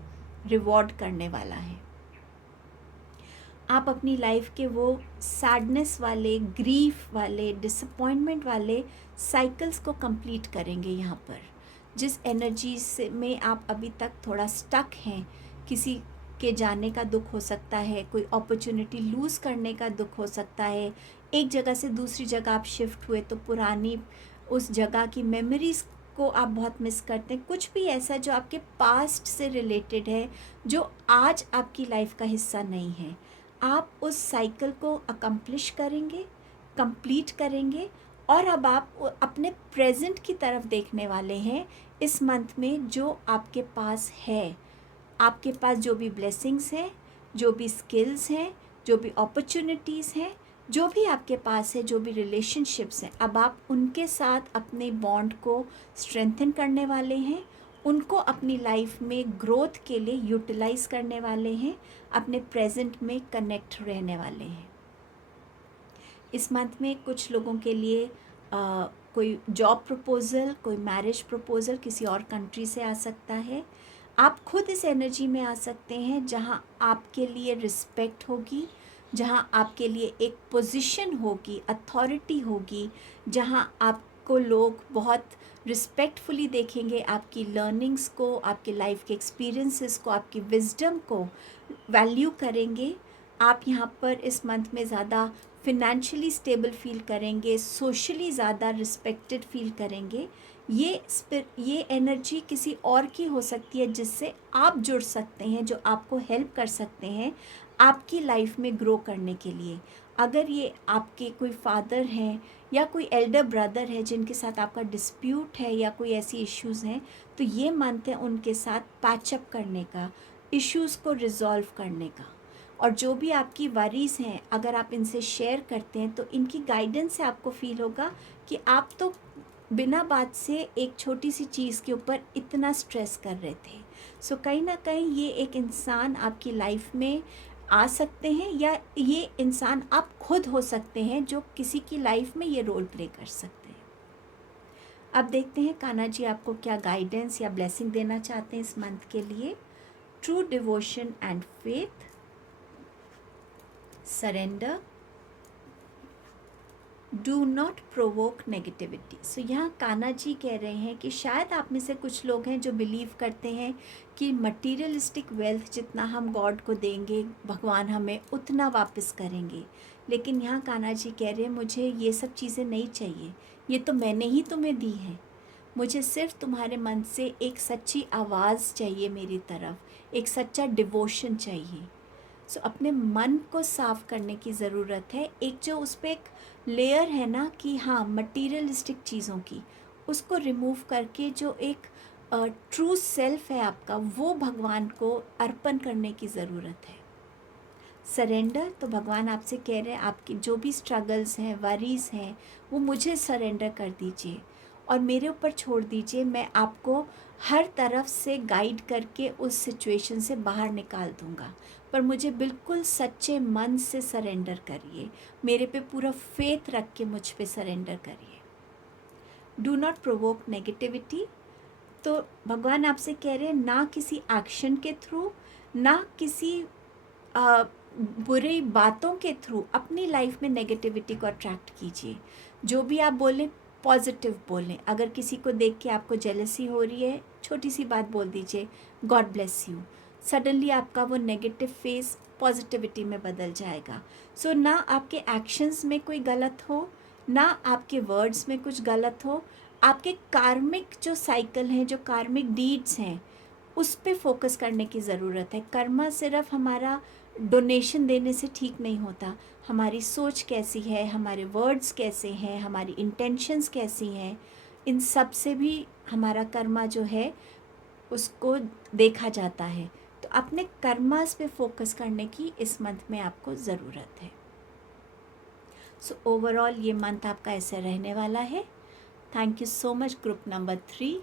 रिवॉर्ड करने वाला है। आप अपनी लाइफ के वो सैडनेस वाले, ग्रीफ वाले, डिसअपॉइंटमेंट वाले साइकिल्स को कंप्लीट करेंगे। यहाँ पर जिस एनर्जी से में आप अभी तक थोड़ा स्टक हैं, किसी के जाने का दुख हो सकता है, कोई अपॉर्चुनिटी लूज़ करने का दुख हो सकता है, एक जगह से दूसरी जगह आप शिफ्ट हुए तो पुरानी उस जगह की मेमोरीज़ को आप बहुत मिस करते हैं, कुछ भी ऐसा जो आपके पास्ट से रिलेटेड है, जो आज आपकी लाइफ का हिस्सा नहीं है, आप उस साइकिल को अकम्प्लिश करेंगे, कंप्लीट करेंगे। और अब आप अपने प्रेजेंट की तरफ देखने वाले हैं इस मंथ में, जो आपके पास है। आपके पास जो भी ब्लेसिंग्स हैं, जो भी स्किल्स हैं, जो भी अपॉर्चुनिटीज़ हैं, जो भी आपके पास है, जो भी रिलेशनशिप्स हैं, अब आप उनके साथ अपने बॉन्ड को स्ट्रेंथन करने वाले हैं, उनको अपनी लाइफ में ग्रोथ के लिए यूटिलाइज करने वाले हैं, अपने प्रेजेंट में कनेक्ट रहने वाले हैं। इस मंथ में कुछ लोगों के लिए कोई जॉब प्रपोज़ल, कोई मैरिज प्रपोज़ल किसी और कंट्री से आ सकता है। आप खुद इस एनर्जी में आ सकते हैं जहां आपके लिए रिस्पेक्ट होगी, जहां आपके लिए एक पोजीशन होगी, अथॉरिटी होगी, जहां आपको लोग बहुत रिस्पेक्टफुली देखेंगे, आपकी लर्निंग्स को, आपके लाइफ के एक्सपीरियंसेस को, आपकी विजडम को वैल्यू करेंगे। आप यहाँ पर इस मंथ में ज़्यादा फिनेंशियली स्टेबल फील करेंगे, सोशली ज़्यादा रिस्पेक्टेड फील करेंगे। ये एनर्जी किसी और की हो सकती है जिससे आप जुड़ सकते हैं, जो आपको हेल्प कर सकते हैं आपकी लाइफ में ग्रो करने के लिए। अगर ये आपके कोई फादर हैं या कोई एल्डर ब्रदर है जिनके साथ आपका डिस्प्यूट है या कोई ऐसी इश्यूज़ हैं, तो ये मंथ है उनके साथ पैचअप करने का, इश्यूज़ को रिजॉल्व करने का। और जो भी आपकी वरीज़ हैं, अगर आप इनसे शेयर करते हैं तो इनकी गाइडेंस से आपको फील होगा कि आप तो बिना बात से एक छोटी सी चीज़ के ऊपर इतना स्ट्रेस कर रहे थे। सो कहीं ना कहीं ये एक इंसान आपकी लाइफ में आ सकते हैं, या ये इंसान आप खुद हो सकते हैं जो किसी की लाइफ में ये रोल प्ले कर सकते हैं। अब देखते हैं कान्हा जी आपको क्या गाइडेंस या ब्लेसिंग देना चाहते हैं इस मंथ के लिए। True devotion and faith, surrender, do not provoke negativity. So यहाँ कान्हा जी कह रहे हैं कि शायद आप में से कुछ लोग हैं जो बिलीव करते हैं कि मटीरियलिस्टिक वेल्थ जितना हम गॉड को देंगे, भगवान हमें उतना वापस करेंगे। लेकिन यहाँ कान्हा जी कह रहे हैं मुझे ये सब चीज़ें नहीं चाहिए, ये तो मैंने ही तुम्हें दी है। मुझे सिर्फ तुम्हारे मन से एक सच्ची आवाज़ चाहिए मेरी तरफ, एक सच्चा डिवोशन चाहिए। सो अपने मन को साफ़ करने की ज़रूरत है। एक जो उस पर एक लेयर है ना कि हाँ मटीरियलिस्टिक चीज़ों की, उसको रिमूव करके जो एक ट्रू सेल्फ है आपका, वो भगवान को अर्पण करने की ज़रूरत है। सरेंडर, तो भगवान आपसे कह रहे हैं आपकी जो भी स्ट्रगल्स हैं, वरीज़ हैं, वो मुझे सरेंडर कर दीजिए और मेरे ऊपर छोड़ दीजिए। मैं आपको हर तरफ से गाइड करके उस सिचुएशन से बाहर निकाल दूंगा, पर मुझे बिल्कुल सच्चे मन से सरेंडर करिए, मेरे पे पूरा फेथ रख के मुझ पे सरेंडर करिए। डू नॉट प्रोवोक नेगेटिविटी, तो भगवान आपसे कह रहे हैं ना किसी एक्शन के थ्रू, ना किसी बुरी बातों के थ्रू अपनी लाइफ में नेगेटिविटी को अट्रैक्ट कीजिए। जो भी आप बोलें पॉजिटिव बोलें। अगर किसी को देख के आपको जेलसी हो रही है, छोटी सी बात बोल दीजिए, गॉड ब्लेस यू। सडनली आपका वो नेगेटिव फेस पॉजिटिविटी में बदल जाएगा। सो ना आपके एक्शंस में कोई गलत हो, ना आपके वर्ड्स में कुछ गलत हो। आपके कार्मिक जो साइकिल हैं, जो कार्मिक डीड्स हैं, उस पे फोकस करने की ज़रूरत है। कर्मा सिर्फ हमारा डोनेशन देने से ठीक नहीं होता। हमारी सोच कैसी है, हमारे वर्ड्स कैसे हैं, हमारी इंटेंशंस कैसी हैं, इन सब से भी हमारा कर्मा जो है उसको देखा जाता है। तो अपने कर्मास पे फोकस करने की इस मंथ में आपको ज़रूरत है। सो ओवरऑल ये मंथ आपका ऐसे रहने वाला है। Thank you so much group number 3।